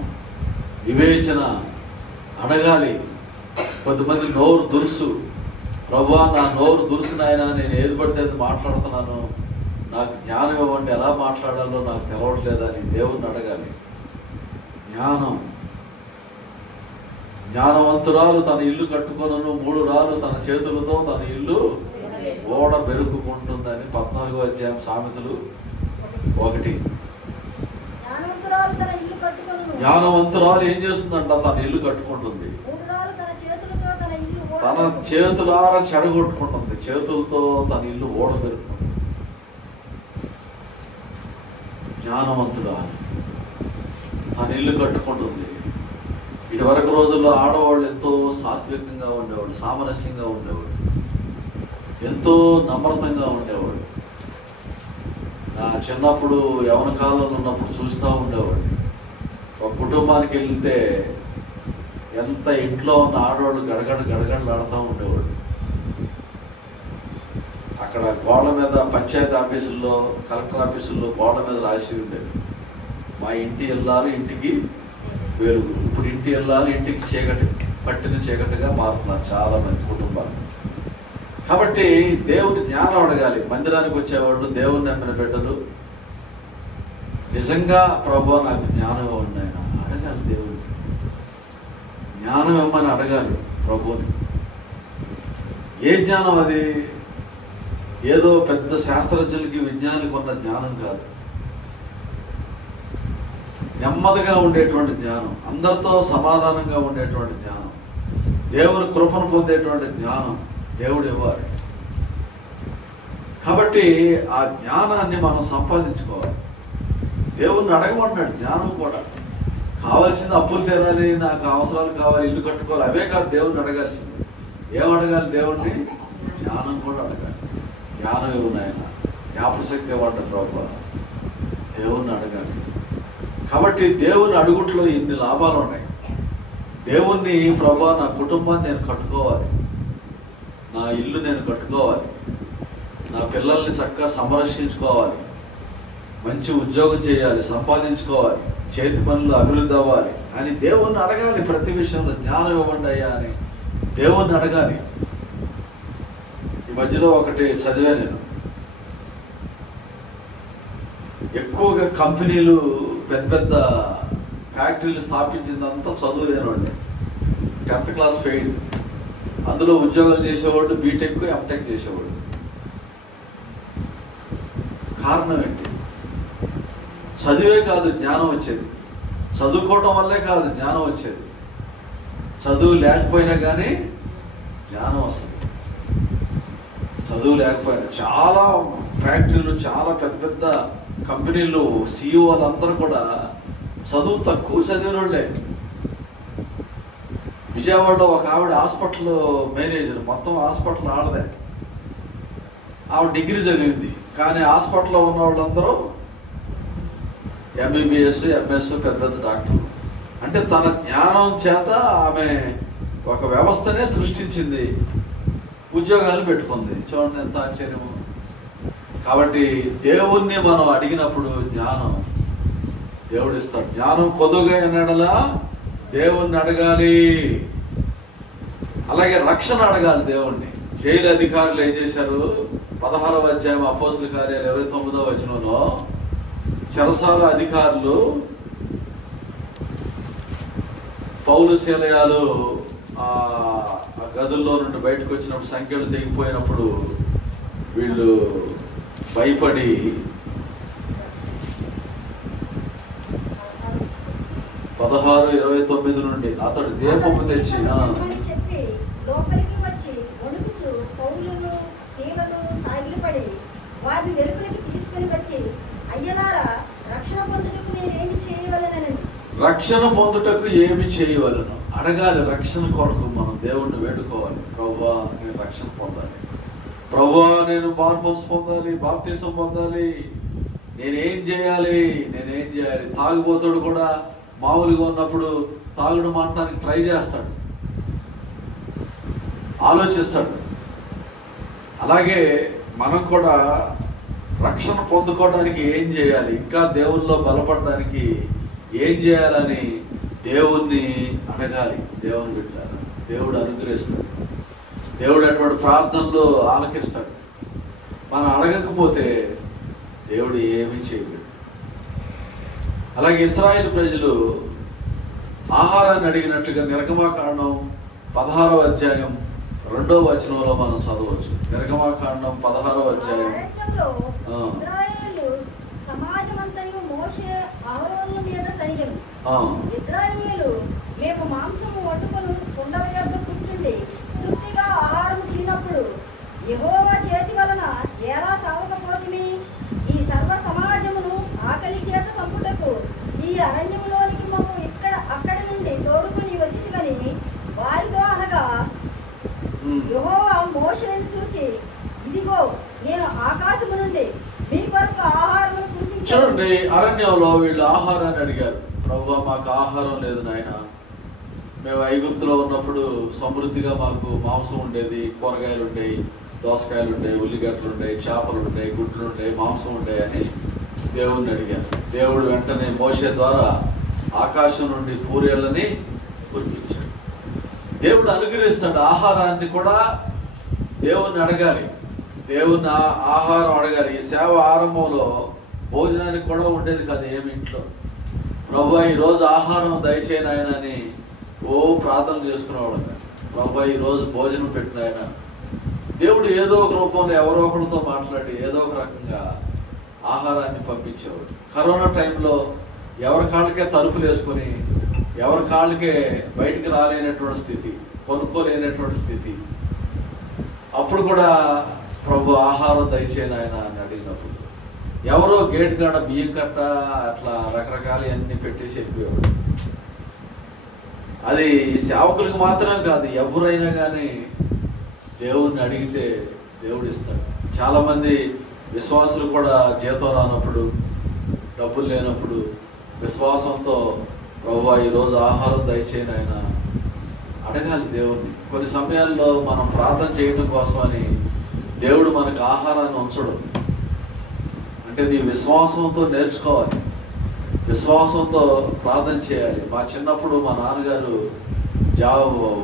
వివేచన అడగాలి. కొంతమంది నోరు దురుసు, ప్రభువా నా నోరు దురుసు నాయన, నేను ఏది పడితే అది మాట్లాడుతున్నాను, నాకు జ్ఞానం ఇవ్వండి, ఎలా మాట్లాడాలో నాకు తెలవట్లేదని దేవుణ్ణి అడగాలి. జ్ఞానవంతురాలు తన ఇల్లు కట్టుకొనను, 3 రాళ్ళు తన చేతులతో తన ఇల్లు ఓడ బెరుకుంటుందని 14వ అధ్యాయం సామెతలు 1. జ్ఞానవంతురాలు ఏం చేస్తుందంట? తన ఇల్లు కట్టుకుంటుంది. తన చేతులారా చెడగొట్టుకుంటుంది, చేతులతో తన ఇల్లు ఓడ బెరుకుంటుంది. జ్ఞానవంతురాలు తన ఇల్లు కట్టుకుంటుంది. ఇదివరకు రోజుల్లో ఆడవాళ్ళు ఎంతో సాత్వికంగా ఉండేవాళ్ళు, సామరస్యంగా ఉండేవాళ్ళు, ఎంతో నమ్రతంగా ఉండేవాళ్ళు. నా చిన్నప్పుడు యవన కాలంలో ఉన్నప్పుడు చూస్తూ ఉండేవాళ్ళు. ఒక కుటుంబానికి వెళ్తే ఎంత ఇంట్లో ఉన్న ఆడవాళ్ళు గడగడలాడుతూ ఉండేవాళ్ళు. అక్కడ గోడ మీద పంచాయతీ ఆఫీసుల్లో, కలెక్టర్ ఆఫీసుల్లో గోడ మీద రాసి ఉండేది, మా ఇంటి ఇల్లాలు ఇంటికి వెలుగు. ఇప్పుడు ఇంటి ఇల్లాలు ఇంటికి చీకటి, పట్టిన చీకటిగా మారుతున్నారు చాలా మంది కుటుంబాలు. కాబట్టి దేవుని జ్ఞానం అడగాలి. మందిరానికి వచ్చేవాళ్ళు, దేవుని నమ్మిన బిడ్డలు నిజంగా ప్రభువా నాకు జ్ఞానం ఉన్నాయన అడగాలి. దేవుడు జ్ఞానం ఇవ్వమని అడగాలి ప్రభువుని. ఏ జ్ఞానం అది? ఏదో పెద్ద శాస్త్రజ్ఞులకి విజ్ఞానికి ఉన్న జ్ఞానం కాదు. నెమ్మదిగా ఉండేటువంటి జ్ఞానం, అందరితో సమాధానంగా ఉండేటువంటి జ్ఞానం, దేవుని కృపను పొందేటువంటి జ్ఞానం దేవుడు ఇవ్వాలి. కాబట్టి ఆ జ్ఞానాన్ని మనం సంపాదించుకోవాలి. దేవుణ్ణి అడగమంటున్నాడు. జ్ఞానం కూడా కావాల్సింది అప్పులు తీరాలి, నాకు అవసరాలు కావాలి, ఇల్లు కట్టుకోవాలి, అవే కాదు దేవుణ్ణి అడగాల్సింది. ఏం అడగాలి దేవుణ్ణి? జ్ఞానం కూడా అడగాలి. జ్ఞానం ఇవ్వనాయన, జ్ఞాపశక్తి ఇవ్వండి ప్రభు, దేవుణ్ణి అడగాలి. కాబట్టి దేవుని అడుగుట్లో ఇన్ని లాభాలు ఉన్నాయి. దేవుణ్ణి, ప్రభా నా కుటుంబాన్ని నేను కట్టుకోవాలి, నా ఇల్లు నేను కట్టుకోవాలి, నా పిల్లల్ని చక్కగా సంరక్షించుకోవాలి, మంచి ఉద్యోగం చేయాలి, సంపాదించుకోవాలి, చేతి పనులు అభివృద్ధి అవ్వాలి అని దేవుణ్ణి అడగాలి. ప్రతి విషయంలో జ్ఞానం ఇవ్వండి అయ్యా అని దేవుణ్ణి అడగాలి. ఈ మధ్యలో ఒకటి చదివా నేను. ఎక్కువగా కంపెనీలు, పెద్ద పెద్ద ఫ్యాక్టరీలు స్థాపించిందంతా చదువు లేనివాళ్ళే, 10th క్లాస్ ఫెయిల్. అందులో ఉద్యోగాలు చేసేవాళ్ళు బీటెక్, ఎంటెక్ చేసేవాళ్ళు. కారణం ఏంటి? చదివే కాదు జ్ఞానం వచ్చేది, చదువుకోవటం వల్లే కాదు జ్ఞానం వచ్చేది. చదువు లేకపోయినా కానీ జ్ఞానం వస్తుంది. చదువు లేకపోయినా చాలా ఫ్యాక్టరీలు, చాలా పెద్ద పెద్ద కంపెనీలు సీఈఓలందరూ కూడా చదువు తక్కువ చదివిన వాళ్ళే. విజయవాడలో ఒక ఆవిడ హాస్పిటల్ మేనేజర్, మొత్తం హాస్పిటల్ ఆడదే. ఆవిడ డిగ్రీ చదివింది, కానీ హాస్పిటల్లో ఉన్న వాళ్ళందరూ ఎంబీబీఎస్, ఎంఎస్, పెద్ద పెద్ద డాక్టర్లు. అంటే తన జ్ఞానం చేత ఆమె ఒక వ్యవస్థనే సృష్టించింది, ఉద్యోగాలు పెట్టుకుంది. చూడండి ఎంత ఆశ్చర్యము. కాబట్టి దేవుణ్ణి మనం అడిగినప్పుడు జ్ఞానం దేవుడు ఇస్తాడు. జ్ఞానం కొదువుగా ఎన్నడలా దేవుణ్ణి అడగాలి. అలాగే రక్షణ అడగాలి దేవుణ్ణి. జైలు అధికారులు ఏం చేశారు? 16వ అధ్యాయం అపోస్తుల కార్యాలు 29వ వచనంలో చెరసాల అధికారులు పౌలు శీలయాలు ఆ గదుల్లో నుండి బయటకు వచ్చినప్పుడు, సంఖ్యలు తెగిపోయినప్పుడు వీళ్ళు భయపడి 16:29 నుండి అతడు దీపము తెచ్చి చెప్పి లోపలికి వచ్చి వణుకుచు పౌలును శీలను సాగిలపడి వారిని వెలుపలికి తీసుకుని వచ్చి, అయ్యలారా రక్షణ పొందుటకు నేనేమి చేయవలెనని. రక్షణ పొందుటకు ఏమి చేయవలను అడగాలి. రక్షణ కొరకు మనం దేవుణ్ణి వేడుకోవాలి. ప్రభువా నేను రక్షణ పొందాలి, ప్రభువా నేను బాప్తిసం పొందాలి, బాప్తిసం పొందాలి, నేనేం చేయాలి? తాగుబోతుడు కూడా మామూలుగా ఉన్నప్పుడు తాగుడు మానడానికి ట్రై చేస్తాడు, ఆలోచిస్తాడు. అలాగే మనం కూడా రక్షణ పొందుకోవడానికి ఏం చేయాలి, ఇంకా దేవుల్లో బలపడడానికి ఏం చేయాలని దేవుణ్ణి అడగాలి. దేవుని పెట్టారు, దేవుడు అనుగ్రహిస్తాడు. దేవుడు అటువంటి ప్రార్థనలు ఆలకిస్తాడు. మనం అడగకపోతే దేవుడు ఏమీ చేయలేడు. అలాగే ఇశ్రాయేలు ప్రజలు ఆహారాన్ని అడిగినట్లుగా నిర్గమాకాండం 16వ అధ్యాయం 2వ వచనంలో మనం చదవచ్చు. నిర్గమాకాండం 16వ అధ్యాయం. సమాజమంతయు మోషే అహరోను మీద సడియను. ఇశ్రాయేలు మేము మాంసము వండుకొని కుండల యొద్ద కూర్చుండి తృప్తిగా ఆహారము తిన్నప్పుడు యెహోవా చేతి వలన ఎలా సావకపోతిమి? ఈ సర్వ సమాజమును ఆకలి చేత సంపుటకు ఈ అరణ్యములోనికి మమ్ము అక్కడి నుండి తోడుకొని వచ్చితివని వారితో అనగా, యెహోవా మోషేను చూచి, ఇదిగో నేను ఆకాశము నుండి మీ కొరకు ఆహారమును కురిపించాను. చూడండి, అరణ్యంలో వీళ్ళు ఆహారాన్ని అడిగారు. ప్రభువా మాకు ఆహారం లేదు నాయన, మేము ఐగుప్తులో ఉన్నప్పుడు సమృద్ధిగా మాకు మాంసం ఉండేది, కూరగాయలు ఉండేవి, దోసకాయలు ఉండేవి, ఉల్లిగడ్డలు ఉండేవి, చేపలు ఉండేవి, గుడ్లు ఉండేవి, మాంసం ఉండేవి అని దేవుణ్ణి అడిగారు. దేవుడు వెంటనే మోషే ద్వారా ఆకాశం నుండి పూరేళ్ళని కురిపించాడు. దేవుడు అనుగ్రహిస్తాడు. ఆహారాన్ని కూడా దేవుణ్ణి అడగాలి, దేవుని ఆహారం అడగాలి. ఈ సేవ ఆరంభంలో భోజనానికి కూడా ఉండేది కాదు ఏమి ఇంట్లో. ప్రభువా ఈరోజు ఆహారం దయచేయను ఆయన అని ప్రార్థన చేసుకునేవాడు. ప్రభా ఈరోజు భోజనం పెట్టిన ఆయన దేవుడు ఏదో ఒక రూపంలో ఎవరో ఒకరితో మాట్లాడి ఏదో ఒక రకంగా ఆహారాన్ని పంపించేవాడు. కరోనా టైంలో ఎవరి కాళ్ళకే తలుపులు వేసుకొని ఎవరి కాళ్ళకే బయటికి రాలేనటువంటి స్థితి, కొనుక్కోలేనటువంటి స్థితి, అప్పుడు కూడా ప్రభు ఆహారం దయచేయని ఆయన అని అడిగినప్పుడు ఎవరో గేట్ కాడ బియ్యం కట్ట అట్లా రకరకాలు అన్ని పెట్టేసి వెళ్ళిపోయేవాడు. అది సేవకులకు మాత్రమే కాదు, ఎవరైనా కానీ దేవుడిని అడిగితే దేవుడు ఇస్తాడు. చాలా మంది విశ్వాసులు కూడా జీతం రానప్పుడు, డబ్బులు లేనప్పుడు విశ్వాసంతో ప్రభువా ఈరోజు ఆహారం దయచేయని ఆయన అడగాలి దేవుడిని. కొన్ని సమయాల్లో మనం ప్రార్థన చేయడం కోసమని దేవుడు మనకు ఆహారాన్ని ఉంచడు. అంటే నీ విశ్వాసంతో నేర్చుకోవాలి, విశ్వాసంతో ప్రార్థన చేయాలి. మా చిన్నప్పుడు మా నాన్నగారు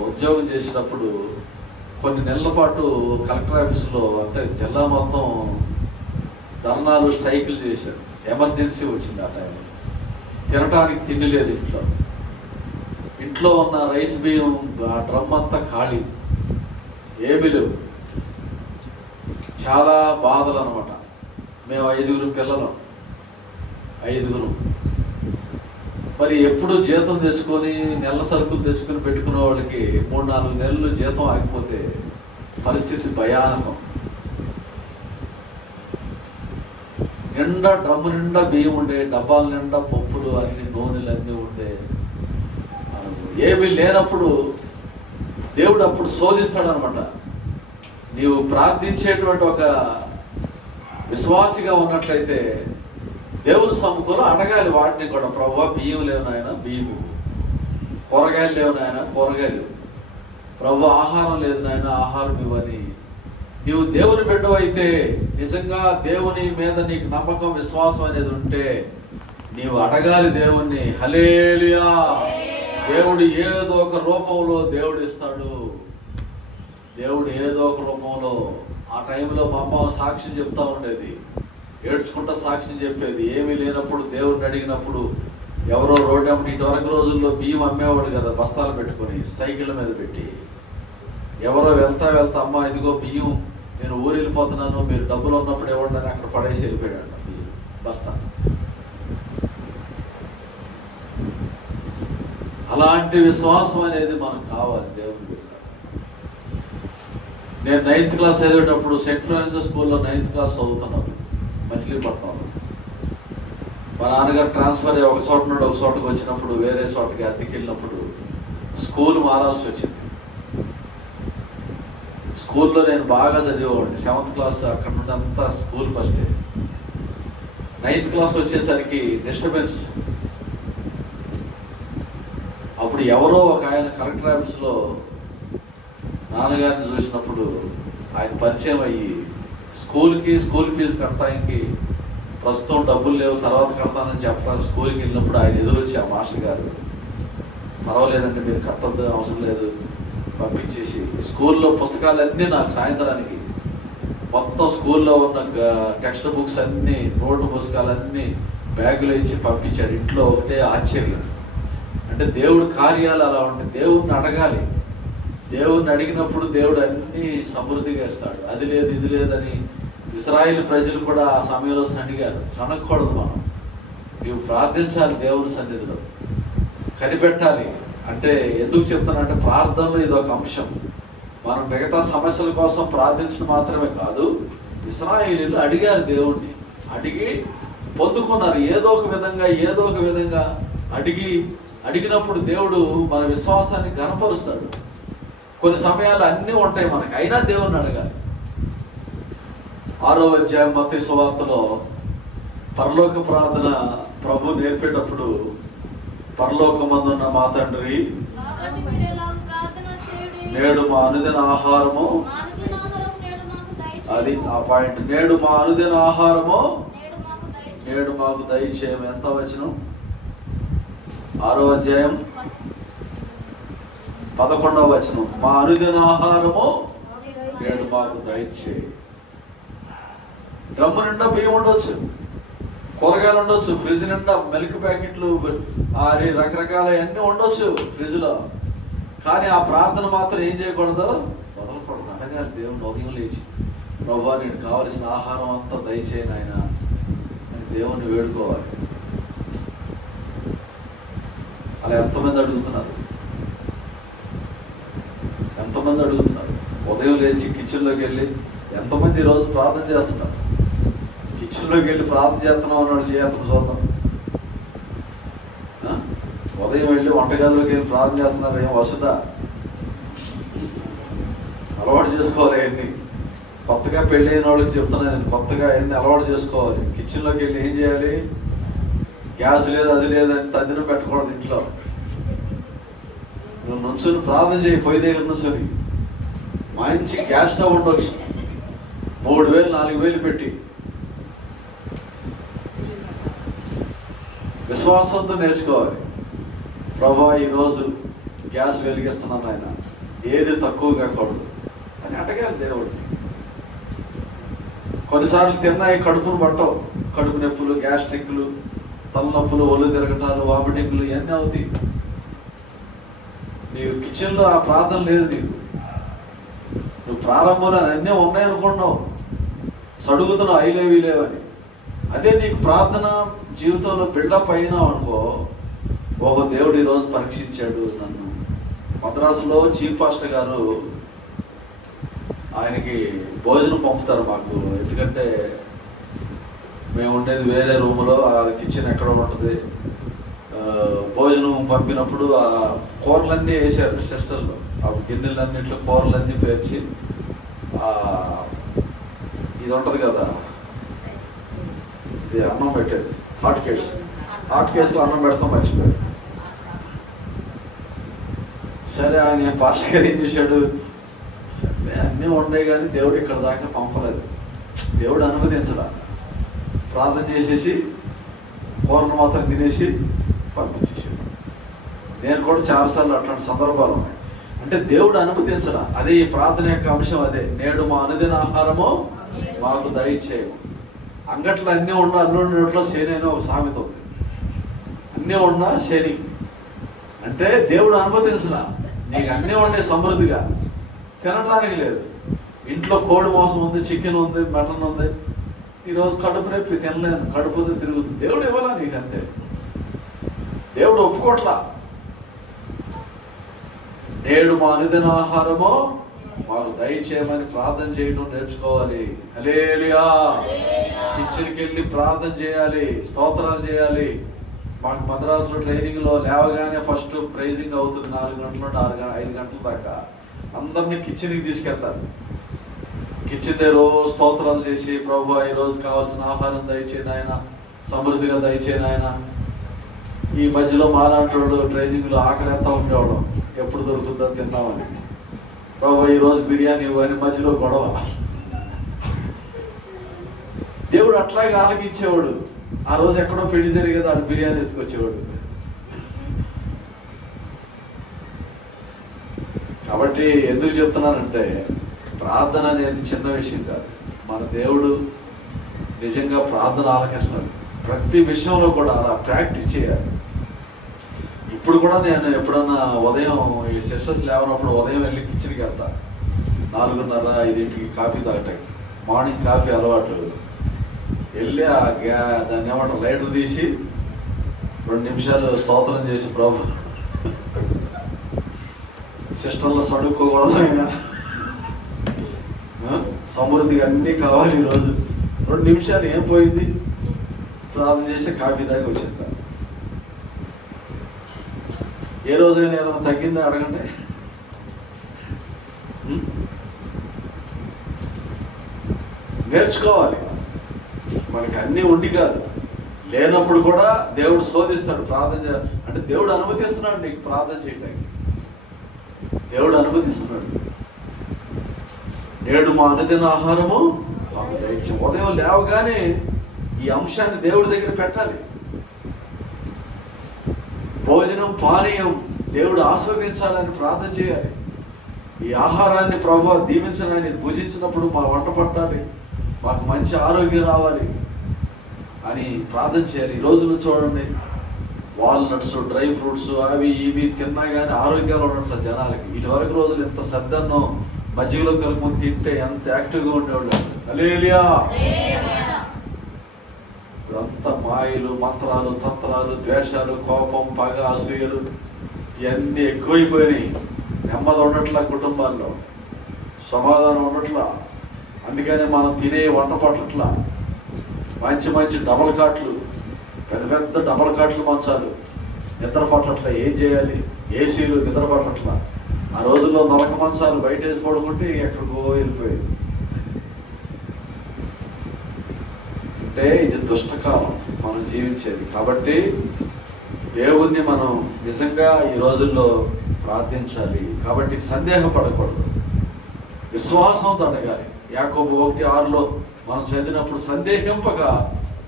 ఉద్యోగం చేసేటప్పుడు కొన్ని నెలల పాటు కలెక్టర్ ఆఫీసులో అంటే జిల్లా మొత్తం ధర్నాలు, స్ట్రైకులు చేశారు. ఎమర్జెన్సీ వచ్చింది ఆ టైంలో. తినటానికి తిండి లేదు ఇంట్లో. ఇంట్లో ఉన్న రైస్ బియ్యం ఆ డ్రమ్ అంతా ఖాళీ, ఏమీ లేవు. చాలా బాధలు అనమాట. మేము 5 పిల్లలు, 5. మరి ఎప్పుడు జీతం తెచ్చుకొని నెల సరుకులు తెచ్చుకొని పెట్టుకునే వాళ్ళకి 3-4 నెలలు జీతం ఆగిపోతే పరిస్థితి భయానకం. నిండా డ్రమ్ము నిండా బియ్యం ఉండే, డబ్బాల నిండా పప్పులు అన్ని నూనెలు అన్నీ ఉండే. ఏమీ లేనప్పుడు దేవుడు అప్పుడు శోధిస్తాడు అనమాట. నీవు ప్రార్థించేటువంటి ఒక విశ్వాసిగా ఉన్నట్లయితే దేవుని సముఖంలో అడగాలి వాటిని కూడా. ప్రభువా బియ్యం లేవు నాయన బియ్యము, కూరగాయలు లేవు నాయన కూరగాయలు, ప్రభు ఆహారం లేదు నాయన ఆహారం ఇవ్వని. నీవు దేవుని బిడ్డవైతే, నిజంగా దేవుని మీద నీకు నమ్మకం, విశ్వాసం అనేది ఉంటే నీవు అడగాలి దేవుణ్ణి. హల్లెలూయా. దేవుడు ఏదో ఒక రూపంలో దేవుడు ఇస్తాడు. దేవుడు ఏదో ఒక రూపంలో. ఆ టైంలో మా అమ్మ సాక్ష్యం చెప్తా ఉండేది, ఏడ్చుకుంటా సాక్ష్యం చెప్పేది. ఏమీ లేనప్పుడు దేవుడిని అడిగినప్పుడు ఎవరో రోడ్డు అమ్మటి ఇటువరకు రోజుల్లో బియ్యం అమ్మేవాడు కదా, బస్తాలు పెట్టుకొని సైకిళ్ళ మీద పెట్టి. ఎవరో వెళ్తా అమ్మ ఇదిగో బియ్యం, నేను ఊరు వెళ్ళిపోతున్నాను, మీరు డబ్బులు ఉన్నప్పుడు ఇవ్వండి అని అక్కడ పడేసి వెళ్ళిపోయాడు బియ్యం బస్తా. అలాంటి విశ్వాసం అనేది మనకు కావాలి దేవుని దగ్గర. నేను 9th క్లాస్ చదివేటప్పుడు సెంట్ ఫ్రాన్సిస్ స్కూల్లో 9th క్లాస్ చదువుతున్నాను మచిలీపట్నంలో. మా నాన్నగారు ట్రాన్స్ఫర్ అయ్యి ఒక చోట నుండి ఒక చోటకి వచ్చినప్పుడు, వేరే చోటకి అద్దెకి వెళ్ళినప్పుడు స్కూల్ మారాల్సి వచ్చింది. స్కూల్లో నేను బాగా చదివేవాడిని. 7th క్లాస్ అక్కడ నుండి అంతా స్కూల్ ఫస్ట్. 9th క్లాస్ వచ్చేసరికి డిస్టర్బెన్స్. అప్పుడు ఎవరో ఒక ఆయన కలెక్టర్ ఆఫీస్లో నాన్నగారిని చూసినప్పుడు ఆయన పరిచయం అయ్యి స్కూల్ ఫీజు కట్టడానికి ప్రస్తుతం డబ్బులు లేవు, తర్వాత కడతానని చెప్పడానికి స్కూల్కి వెళ్ళినప్పుడు ఆయన ఎదురొచ్చి ఆ మాస్టర్ గారు, పర్వాలేదండి మీరు కట్టద్దు అవసరం లేదు పంపించేసి, స్కూల్లో పుస్తకాలన్నీ నాకు సాయంత్రానికి మొత్తం స్కూల్లో ఉన్న టెక్స్ట్ బుక్స్ అన్నీ, నోటు పుస్తకాలన్నీ బ్యాగులో ఇచ్చి పంపించారు. ఇంట్లో ఒకటే ఆశ్చర్యం. అంటే దేవుడి కార్యాలు అలా ఉంటాయి. దేవుడిని అడగాలి. దేవుడిని అడిగినప్పుడు దేవుడు అన్ని సమృద్ధిగా ఇస్తాడు. అది లేదు ఇది లేదని ఇశ్రాయేలు ప్రజలు కూడా ఆ సమయంలో సణిగారు. సనగకూడదు. మనం నీవు ప్రార్థించాలి దేవుని సన్నిధిలో, కనిపెట్టాలి. అంటే ఎందుకు చెప్తానంటే ప్రార్థనలో ఇది ఒక అంశం. మనం మిగతా సమస్యల కోసం ప్రార్థించడం మాత్రమే కాదు, ఇశ్రాయేలీయులు అడిగారు దేవుణ్ణి, అడిగి పొందుకున్నారు. ఏదో ఒక విధంగా అడిగినప్పుడు దేవుడు మన విశ్వాసాన్ని ఘనపరుస్తాడు. కొన్ని సమయాలు అన్నీ ఉంటాయి మనకి, అయినా దేవుణ్ణి అడగాలి. 6వ అధ్యాయం మత్తయి సువార్తలో పరలోక ప్రార్థన ప్రభు నేర్పేటప్పుడు, పరలోకమందున్న మా తండ్రి నేడు మా అనుదిన ఆహారము, అది ఆ పాయింట్, నేడు మా అనుదిన ఆహారము నేడు మాకు దయచేయము. ఎంత వచనం? 6వ అధ్యాయం 11వ వచనం. మా అనుదిన ఆహారము నేడు మాకు దయచేయి. డ్రమ్ము నిండా బియ్యం ఉండొచ్చు, కూరగాయలు ఉండొచ్చు, ఫ్రిడ్జ్ నిండా మిల్క్ ప్యాకెట్లు, రకరకాల అన్నీ ఉండొచ్చు ఫ్రిడ్జ్లో. కానీ ఆ ప్రార్థన మాత్రం ఏం చేయకూడదు, వదలకూడదు. అడగాలి దేవుని ఉదయం లేచి, ప్రభువా నేను కావలసిన ఆహారం అంతా దయచేయను ఆయన అని దేవుణ్ణి వేడుకోవాలి. అలా ఎంతమంది అడుగుతున్నారు? ఎంతమంది అడుగుతున్నారు? ఉదయం లేచి కిచెన్లోకి వెళ్ళి ఎంతమంది ఈరోజు ప్రార్థన చేస్తున్నారు? కిచెన్లోకి వెళ్ళి ప్రార్థన చేస్తున్నాం అన్నాడు చేయతను చూద్దాం. ఉదయం వెళ్ళి వంటగదిలోకి వెళ్ళి ప్రార్థన చేస్తున్నారు. ఏం వసదా? అలవాటు చేసుకోవాలి. అవన్నీ కొత్తగా పెళ్ళైన వాళ్ళకి చెప్తున్నాను, కొత్తగా అవన్నీ అలవాటు చేసుకోవాలి. కిచెన్లోకి వెళ్ళి ఏం చేయాలి? గ్యాస్ లేదు, అది లేదని తదిన పెట్టకూడదు ఇంట్లో. నువ్వు నుంచుని ప్రార్థన చేయి, పొయ్యి దగ్గర నుంచుని. మంచి గ్యాస్ స్టవ్ ఉండొచ్చు, 3,000 4,000 పెట్టి విశ్వాసంతో నేర్చుకోవాలి. ప్రభువా ఈరోజు గ్యాస్ వెలిగిస్తున్నాను ఆయన, ఏది తక్కువ కాకూడదు అని అడగాలి దేవుడు. కొన్నిసార్లు తిన్నాయి కడుపును పట్టవు, కడుపు నొప్పులు, గ్యాస్ట్రిక్లు, తలనొప్పులు, ఒళ్ళు తిరగటాలు, వామిటింగ్లు ఇవన్నీ అవుతాయి. నీవు కిచెన్లో ఆ ప్రార్థన లేదు. నువ్వు ప్రారంభంలో అన్నీ ఉన్నాయనుకుంటున్నావు, సడుగుతున్నావు అయ్యలేవి లేవని. అదే నీకు ప్రార్థన జీవితంలో బిల్డప్ అయినావు అనుకో, ఓహో దేవుడు ఈరోజు పరీక్షించాడు నన్ను. మద్రాసులో చీఫ్ పాస్టర్ గారు ఆయనకి భోజనం పంపుతారు మాకు. ఎందుకంటే మేము ఉండేది వేరే రూములో, ఆ కిచెన్ ఎక్కడ ఉంటుంది. భోజనం పంపినప్పుడు ఆ కూరలన్నీ వేసారు సిస్టర్లు, ఆ గిన్నెలన్నింటిలో కూరలన్నీ పేర్చి ఇది ఉంటుంది కదా, ఇది అన్నం పెట్టేది హాట్ కేసులో అన్నం పెడతాం మర్చిపోయాడు. సరే ఆయన పాస్టర్ గారు ఏం చేశాడు, సరే అన్నీ ఉన్నాయి కానీ దేవుడు ఇక్కడ దాకా పంపలేదు. దేవుడు అనుమతించడా, ప్రార్థన చేసేసి కూరను మాత్రం తినేసి పంపించేసాడు. నేను కూడా చాలాసార్లు అట్లాంటి సందర్భాలు ఉన్నాయి. అంటే దేవుడు అనుమతించడా. అదే ఈ ప్రార్థన యొక్క అంశం. అదే నేడు మా అనుదిన ఆహారము మాకు దయచేయము. అంగట్లో అన్నీ ఉన్నా అన్నిట్లో శని ఒక సామెత ఉంది. అన్నీ ఉన్నా శని అంటే దేవుడు అనుమతించడా. నీకు అన్నీ ఉండే సమృద్ధిగా తినడానికి లేదు. ఇంట్లో కోడి మాంసం ఉంది, చికెన్ ఉంది, మటన్ ఉంది. ఈరోజు కడుపు రేపు తినలేదు, కడుపుతో తిరుగుతుంది. దేవుడు ఇవ్వాలా నీకు? అంతే. దేవుడు ఒప్పుకోట్లా. నేడు మా అనుదిన ఆహారము మాకు దయచేయమని ప్రార్థన చేయడం నేర్చుకోవాలి. హల్లెలూయా. కిచెన్కి వెళ్ళి ప్రార్థన చేయాలి, స్తోత్రాలు చేయాలి. మాకు మద్రాసులో ట్రైనింగ్ లో లేవగానే ఫస్ట్ ప్రైజింగ్ అవుతుంది. 4 గంటల నుండి 5 గంటల దాకా అందరినీ కిచెన్కి తీసుకెళ్తారు. కిచెన్ రోజు స్తోత్రాలు చేసి, ప్రభువా ఈరోజు కావాల్సిన ఆహారం దయచేయను ఆయన, సమృద్ధిగా దయచేయను ఆయన. ఈ మధ్యలో మాలాంటి ట్రైనింగ్ లో ఆకలి ఎంత ఉండేవాడు, ఎప్పుడు దొరుకుతుందో తిందామని. ప్రభువా ఈరోజు బిర్యానీ ఇవ్వని మధ్యలో గొడవ. దేవుడు అట్లాగే ఆలకించేవాడు. ఆ రోజు ఎక్కడో పెళ్లి జరిగేది, ఆడు బిర్యానీ తీసుకొచ్చేవాడు. కాబట్టి ఎందుకు చెప్తున్నానంటే, ప్రార్థన అనేది చిన్న విషయం కాదు. మన దేవుడు నిజంగా ప్రార్థన ఆలకిస్తాడు. ప్రతి విషయంలో కూడా అలా ప్రాక్టీస్ చేయాలి. ఇప్పుడు కూడా నేను ఎప్పుడన్నా ఉదయం ఈ సిస్టర్స్ లేవనప్పుడు ఉదయం వెళ్ళి కిచెన్కి వెళ్తా. 4:30-5 కాఫీ తాగటానికి. మార్నింగ్ కాఫీ అలవాటు. వెళ్ళి దాన్ని ఏమంటారు లైట్ తీసి 2 నిమిషాలు స్తోత్రం చేసి, ప్రభు సిస్టర్లో సడుక్కోకూడదు అయినా, సమృద్ధిగా అన్నీ కావాలి ఈరోజు. 2 నిమిషాలు ఏం పోయింది, ప్రార్థన చేసి కాఫీ దాకా వచ్చింది. ఏ రోజైనా ఏదైనా తగ్గిందా అడగండి. నేర్చుకోవాలి. మనకి అన్నీ ఉండి కాదు, లేనప్పుడు కూడా దేవుడు శోధిస్తాడు. ప్రార్థన అంటే దేవుడు అనుమతిస్తున్నాడు నీకు ప్రార్థన చేయడానికి. దేవుడు అనుమతిస్తున్నాడు. నేడు మా అనుదిన ఆహారము ఉదయం లేవగానే ఈ అంశాన్ని దేవుడి దగ్గర పెట్టాలి. భోజనం పానీయం దేవుడు ఆస్వాదించాలని ప్రార్థన చేయాలి. ఈ ఆహారాన్ని ప్రభువా దీవించాలని భుజించినప్పుడు మా వంట పట్టాలి, మాకు మంచి ఆరోగ్యం రావాలి అని ప్రార్థన చేయాలి. ఈ రోజులు చూడండి, వాల్నట్స్, డ్రై ఫ్రూట్స్ అవి ఇవి తిన్నా కానీ ఆరోగ్యాలు ఉండట్ల జనాలకి. వీటి వరకు రోజులు ఎంత సద్దన్నం మజ్జిగలో కలుపుకొని తింటే ఎంత యాక్టివ్గా ఉండేవాళ్ళు. హల్లెలూయా. ఇప్పుడంతా మాయలు, మంత్రాలు, తంత్రాలు, ద్వేషాలు, కోపం, పగ, అసూయలు ఇవన్నీ ఎక్కువైపోయినాయి. నెమ్మది ఉండట్లా, కుటుంబాల్లో సమాధానం ఉండట్లా. అందుకని మనం తినే వంట పట్టట్లా. మంచి మంచి డబల్ కాట్లు, పెద్ద పెద్ద డబల్ కాట్లు మంచాలు, నిద్ర పట్టట్లా. ఏం చేయాలి? ఏసీలు, నిద్ర పట్టట్లా. ఆ రోజుల్లో నలక మంచాలు బయట వేసి పడుకుంటే ఎక్కడికో వెళ్ళిపోయేది. అంటే ఇది దుష్టకాలం మనం జీవించేది. కాబట్టి దేవుణ్ణి మనం నిజంగా ఈ రోజుల్లో ప్రార్థించాలి. కాబట్టి సందేహపడకూడదు, విశ్వాసంతో అడగాలి. యాకోబు 1:6 మనం చదివినప్పుడు సందేహింపక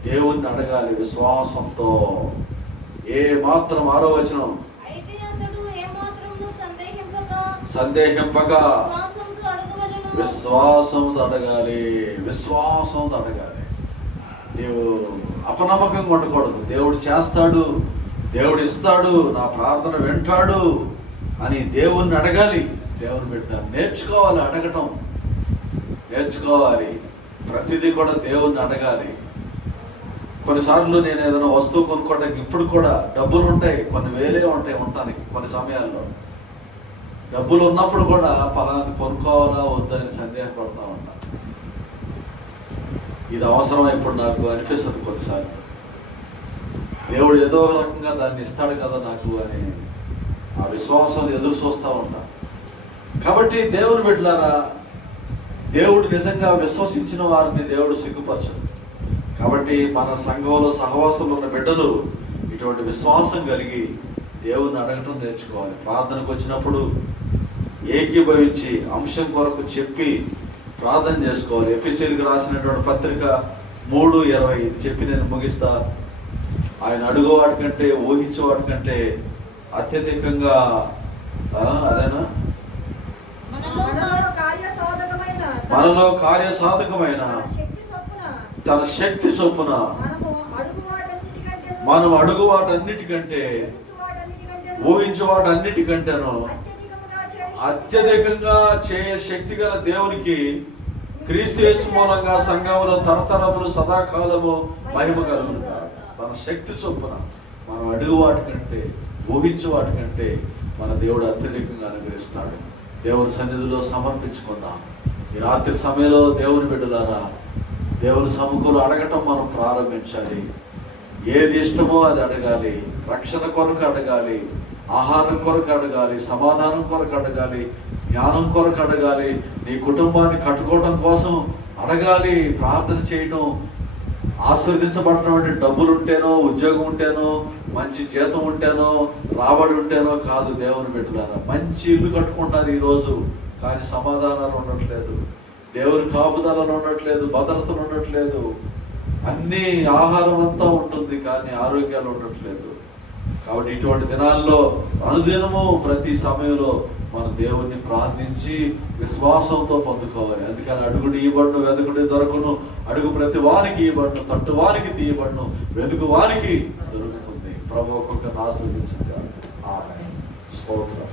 దేవుణ్ణి అడగాలి విశ్వాసంతో. ఏ మాత్రం 6వ వచనం, సందేహింపక విశ్వాసంతో అడగాలి. విశ్వాసంతో అడగాలి. నీవు అపనమ్మకంగా ఉండకూడదు. దేవుడు చేస్తాడు, దేవుడు ఇస్తాడు, నా ప్రార్థన వింటాడు అని దేవుణ్ణి అడగాలి. దేవుని బిడ్డ నేర్చుకోవాలి, అడగటం నేర్చుకోవాలి. ప్రతిదీ కూడా దేవుణ్ణి అడగాలి. కొన్నిసార్లు నేను ఏదైనా వస్తువు కొనుక్కోవడానికి ఇప్పుడు కూడా డబ్బులు ఉంటాయి, కొన్ని వేలే ఉంటాయి ఉండటానికి. కొన్ని సమయాల్లో డబ్బులు ఉన్నప్పుడు కూడా ఫలాన్ని కొనుక్కోవాలా వద్దని సందేహపడతా ఉంటా. ఇది అవసరం ఇప్పుడు నాకు అనిపిస్తుంది కొన్నిసార్లు. దేవుడు ఏదో రకంగా దాన్ని ఇస్తాడు కదా నాకు అని ఆ విశ్వాసం ఎదురు చూస్తూ ఉంటా. కాబట్టి దేవుని బిడ్డలారా, దేవుడు నిజంగా విశ్వసించిన వారిని దేవుడు సిగ్గుపరచడు. కాబట్టి మన సంఘంలో సహవాసంలో ఉన్న బిడ్డలు ఇటువంటి విశ్వాసం కలిగి దేవుణ్ణి అడగటం నేర్చుకోవాలి. ప్రార్థనకు వచ్చినప్పుడు ఏకీభవించి అంశం కొరకు చెప్పి ప్రార్థన చేసుకోవాలి. ఎఫెసీయులకు రాసినటువంటి పత్రిక 3:20 చెప్పి నేను ముగిస్తా. ఆయన అడుగు వాటి కంటే, ఊహించే వాటి కంటే అత్యధికంగా అదేనా మనలో కార్యసాధకమైన తన శక్తి చొప్పున మనం అడుగు వాటన్నిటికంటే, ఊహించే వాటన్నిటికంటేను అత్యధికంగా చేయ శక్తి గల దేవునికి క్రీస్తు యేసు మూలంగా సంఘంలో తరతరములు సదాకాలము మహిమ కలుగుతారు. తన శక్తి చొప్పున మనం అడుగు వాటి కంటే, ఊహించే వాటి కంటే మన దేవుడు అత్యధికంగా అనుగ్రహిస్తాడు. దేవుని సన్నిధిలో సమర్పించుకుందాం. ఈ రాత్రి సమయంలో దేవుని బిడ్డలారా, దేవుని సముఖంలో అడగటం మనం ప్రారంభించాలి. ఏది ఇష్టమో అది అడగాలి. రక్షణ కొరకు అడగాలి, ఆహారం కొరకు అడగాలి, సమాధానం కొరకు అడగాలి, జ్ఞానం కొరకు అడగాలి, నీ కుటుంబాన్ని కట్టుకోవడం కోసం అడగాలి. ప్రార్థన చేయటం ఆస్వాదించబడినటువంటి డబ్బులు ఉంటేనో, ఉద్యోగం ఉంటేనో, మంచి జీతం ఉంటేనో, రాబడి ఉంటేనో కాదు. దేవుని బిడ్డలారా, మంచి ఇల్లు కట్టుకుంటారు ఈరోజు, కానీ సమాధానాలు ఉండట్లేదు, దేవుని కాపుదలను ఉండట్లేదు, భద్రతలు ఉండట్లేదు. అన్ని ఆహారం అంతా ఉంటుంది కానీ ఆరోగ్యాలు ఉండట్లేదు. కాబట్టి ఇటువంటి దినాల్లో అనుదినము ప్రతి సమయంలో మన దేవుణ్ణి ప్రార్థించి విశ్వాసంతో పొందుకోవాలి. అందుకని అడుగుడు ఇవ్వబడును, వెదుకుడు దొరకును, అడుగు ప్రతి వారికి ఇవ్వబడును, తట్టు వారికి తీయబడును, వెదుకు వారికి దొరుకుతుంది. ప్రభు ఒక్కొక్కరిని ఆశీర్వదించండి. స్తోత్రం.